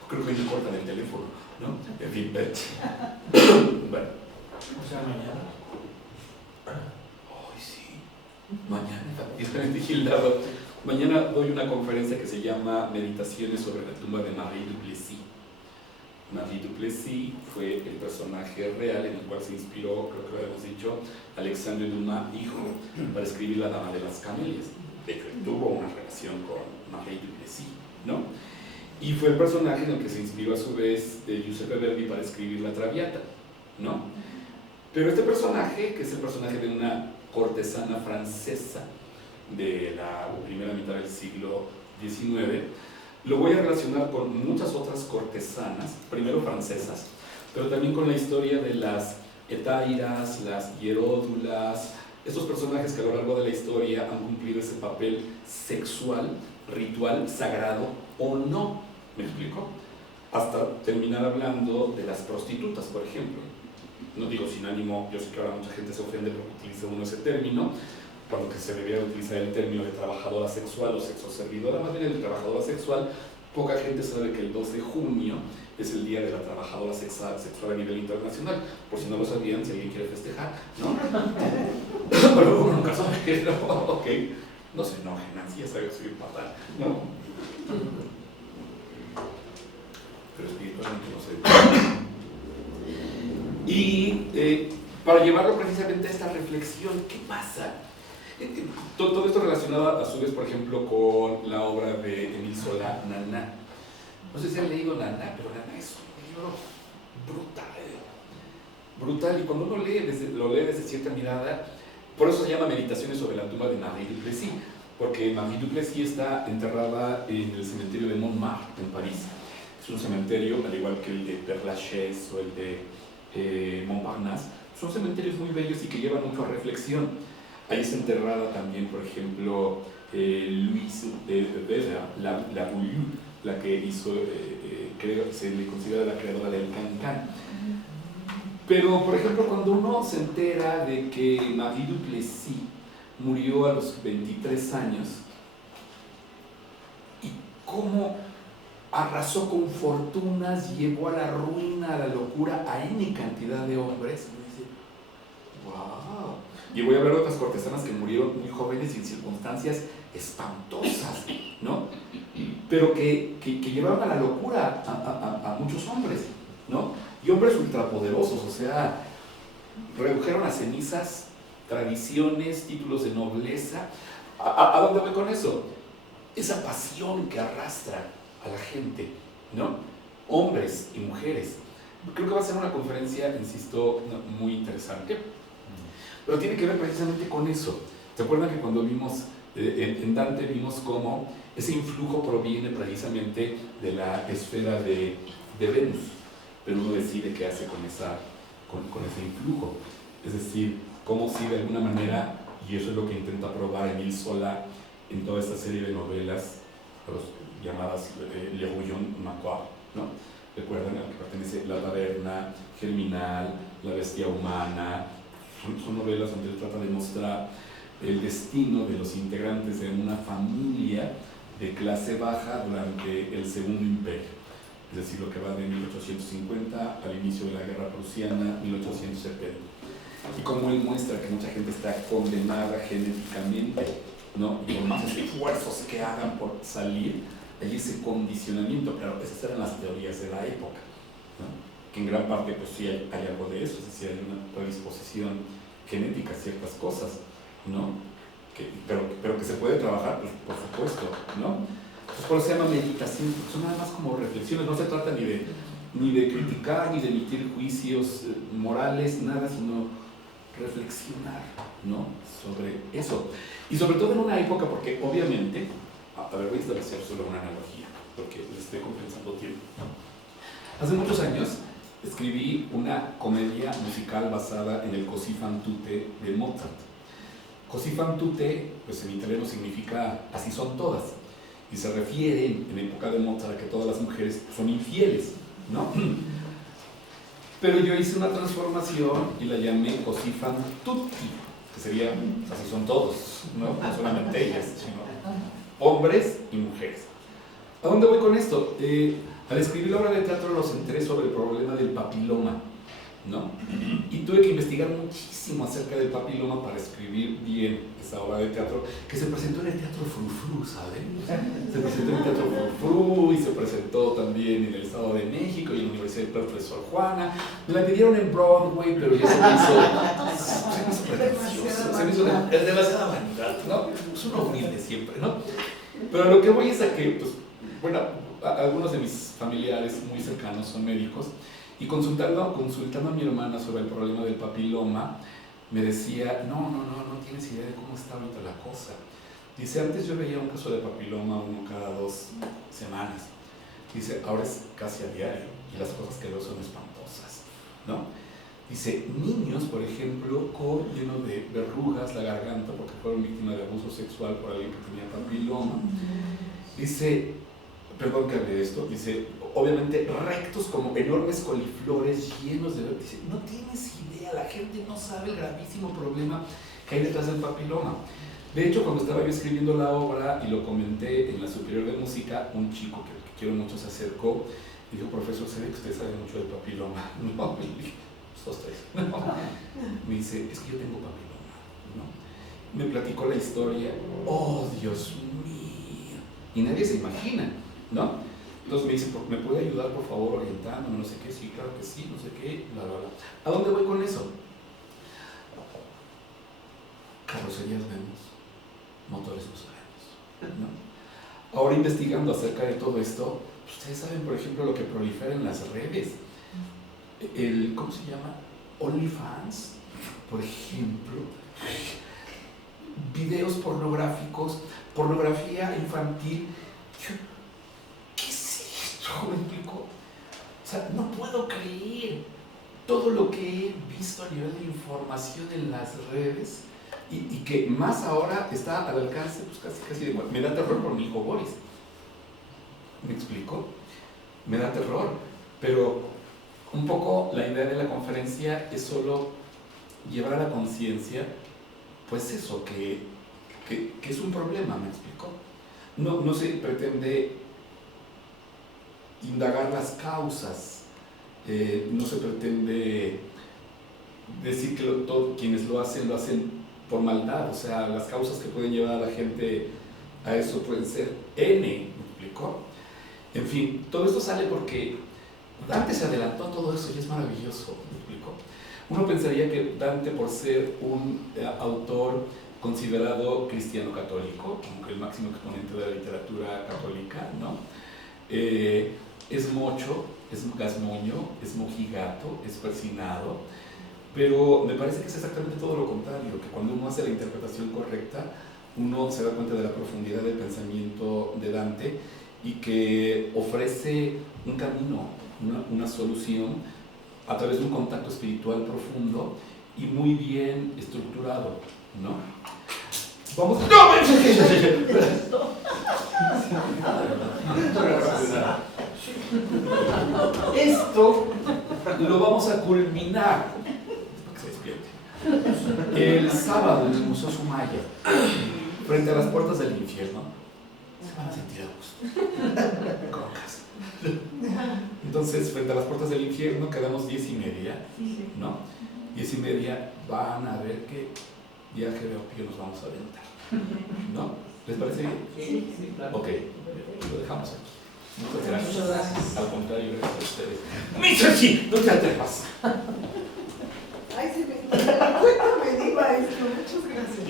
creo que me cortan el teléfono, ¿no? En fin. Fitbit. Bueno. O sea, mañana. Ay, sí. Mañana, efectivamente, Gildado. Mañana doy una conferencia que se llama Meditaciones sobre la tumba de Marie Duplessis. Marie Duplessis fue el personaje real en el cual se inspiró, creo que lo habíamos dicho, Alexandre Dumas, hijo, para escribir La Dama de las Camelias. De hecho, tuvo una relación con Marie Duplessis, ¿no? Y fue el personaje en el que se inspiró a su vez de Giuseppe Verdi para escribir La Traviata, ¿no? Pero este personaje, que es el personaje de una cortesana francesa de la primera mitad del siglo XIX, lo voy a relacionar con muchas otras cortesanas, primero francesas, pero también con la historia de las hetairas, las hieródulas, estos personajes que a lo largo de la historia han cumplido ese papel sexual, ritual, sagrado o no, ¿me explico? Hasta terminar hablando de las prostitutas, por ejemplo. No digo sin ánimo, yo sé que ahora mucha gente se ofende porque utiliza uno ese término, cuando que se debería utilizar el término de trabajadora sexual o sexoservidora, más bien el de trabajadora sexual. Poca gente sabe que el 2 de junio es el día de la trabajadora sexual a nivel internacional, por si no lo sabían, si alguien quiere festejar, ¿no? Pero uno nunca sabe que no, ok, no se enojen, Nancy, ya sabe que soy un patán, ¿no? Pero espiritualmente no sé. Y para llevarlo precisamente a esta reflexión, ¿qué pasa? Todo esto relacionado a su vez, por ejemplo, con la obra de Émile Zola, Nana. No sé si han leído Nana, pero Nana es un libro brutal, y cuando uno lo lee desde cierta mirada, por eso se llama Meditaciones sobre la tumba de Marie Duplessis, porque Marie Duplessis está enterrada en el cementerio de Montmartre, en París. Es un cementerio, al igual que el de Père Lachaise o el de Montparnasse, son cementerios muy bellos y que llevan mucho a reflexión. Ahí está enterrada también, por ejemplo, Louise Weber, la Bouilloux, la que hizo, se le considera la creadora del Cancan. Pero, por ejemplo, cuando uno se entera de que Marie Duplessis murió a los 23 años y cómo arrasó con fortunas, llevó a la ruina, a la locura a N cantidad de hombres, uno dice, wow. Y voy a hablar de otras cortesanas que murieron muy jóvenes y en circunstancias espantosas, ¿no? Pero que llevaron a la locura a muchos hombres, ¿no? Y hombres ultrapoderosos, o sea, redujeron a cenizas tradiciones, títulos de nobleza. ¿A dónde voy con eso? Esa pasión que arrastra a la gente, ¿no? Hombres y mujeres. Creo que va a ser una conferencia, insisto, muy interesante. Pero tiene que ver precisamente con eso. ¿Se acuerdan que cuando vimos en Dante vimos cómo ese influjo proviene precisamente de la esfera de Venus? Pero uno decide qué hace con ese influjo. Es decir, cómo si de alguna manera, y eso es lo que intenta probar Émile Zola en toda esta serie de novelas llamadas Le Rouillon Macquart, ¿no? Recuerdan a que pertenece La Taberna, Germinal, La Bestia Humana. Son novelas donde él trata de mostrar el destino de los integrantes de una familia de clase baja durante el Segundo Imperio, es decir, lo que va de 1850 al inicio de la Guerra Prusiana, 1870. Y como él muestra que mucha gente está condenada genéticamente, ¿no? Y por más esfuerzos que hagan por salir, hay ese condicionamiento. Claro, esas eran las teorías de la época, ¿no? Que en gran parte pues sí hay algo de eso, es decir, hay una predisposición genética a ciertas cosas, ¿no? Pero que se puede trabajar, pues por supuesto, ¿no? Entonces por eso se llama meditación, porque son nada más como reflexiones, no se trata ni de criticar, ni de emitir juicios morales, nada, sino reflexionar, ¿no? Sobre eso. Y sobre todo en una época, porque obviamente, a ver, voy a establecer solo una analogía, porque les estoy compensando tiempo. Hace muchos años escribí una comedia musical basada en el Così fan tutte de Mozart. Così fan tutte, pues en italiano significa así son todas, y se refiere en época de Mozart a que todas las mujeres son infieles, ¿no? Pero yo hice una transformación y la llamé Così fan tutti, que sería así son todos, no solamente ellas, sino hombres y mujeres. ¿A dónde voy con esto? Al escribir la obra de teatro los enteré sobre el problema del papiloma, ¿no? Y tuve que investigar muchísimo acerca del papiloma para escribir bien esa obra de teatro, que se presentó en el Teatro Frufru, ¿saben? Se presentó en el Teatro Frufru y se presentó también en el Estado de México y en la Universidad del Claustro de Sor Juana. Me la pidieron en Broadway, pero ya se me hizo pretencioso, se me hizo demasiada vanidad, ¿no? Es uno humilde siempre, ¿no? Pero a lo que voy es a que, pues, bueno, algunos de mis familiares muy cercanos son médicos, y consultando a mi hermana sobre el problema del papiloma, me decía, no tienes idea de cómo está ahorita la cosa. Dice, antes yo veía un caso de papiloma uno cada 2 semanas. Dice, ahora es casi a diario, y las cosas que veo son espantosas, ¿no? Dice, niños, por ejemplo, llenos de verrugas, la garganta, porque fueron víctimas de abuso sexual por alguien que tenía papiloma. Dice, perdón que hable de esto, dice, obviamente rectos como enormes coliflores llenos de... Dice, no tienes idea, la gente no sabe el gravísimo problema que hay detrás del papiloma. De hecho, cuando estaba yo escribiendo la obra y lo comenté en la Superior de Música, un chico que quiero mucho se acercó y dijo, profesor, se ve que usted sabe mucho del papiloma. No, le dije, estos tres. No. Me dice, es que yo tengo papiloma, ¿no? Me platicó la historia, oh Dios mío, y nadie se imagina, ¿no? Entonces me dice, ¿me puede ayudar por favor orientándome? No sé qué, sí, claro que sí, no sé qué, bla, bla, bla. ¿A dónde voy con eso? Carrocerías vemos, motores no sabemos, ¿no? Ahora investigando acerca de todo esto, ustedes saben, por ejemplo, lo que prolifera en las redes. ¿Cómo se llama? OnlyFans, por ejemplo. Videos pornográficos, pornografía infantil. ¿Qué es esto? ¿Me explico? O sea, no puedo creer todo lo que he visto a nivel de información en las redes y que más ahora está al alcance, pues casi de... Me da terror por mi hijo Boris. ¿Me explico? Me da terror, pero un poco la idea de la conferencia es solo llevar a la conciencia, pues eso, que es un problema, ¿me explico? No se pretende indagar las causas, no se pretende decir que quienes lo hacen por maldad, o sea, las causas que pueden llevar a la gente a eso pueden ser N, ¿me explico? En fin, todo esto sale porque Dante se adelantó a todo eso y es maravilloso, ¿me explico? Uno pensaría que Dante, por ser un autor considerado cristiano católico, como que el máximo exponente de la literatura católica, ¿no? Es mocho, es gazmoño, es mojigato, es persinado, pero me parece que es exactamente todo lo contrario, que cuando uno hace la interpretación correcta, uno se da cuenta de la profundidad del pensamiento de Dante y que ofrece un camino, una solución a través de un contacto espiritual profundo y muy bien estructurado, ¿no? Vamos... ¡No! Esto lo vamos a culminar, para que se despierte, el sábado en el Museo Sumaya, frente a las puertas del infierno. Se van a sentir a gusto, como casa. Entonces, frente a las puertas del infierno quedamos 10:30, ¿no? 10:30 van a ver qué viaje de opio nos vamos a aventar, ¿no? ¿Les parece bien? Sí, claro. Ok, lo dejamos aquí. Muchas gracias. Muchas gracias. Al contrario, gracias a ustedes. ¡Misachi! ¡No te atrevas! Ay, sí, me cuéntame, diva esto. Muchas gracias.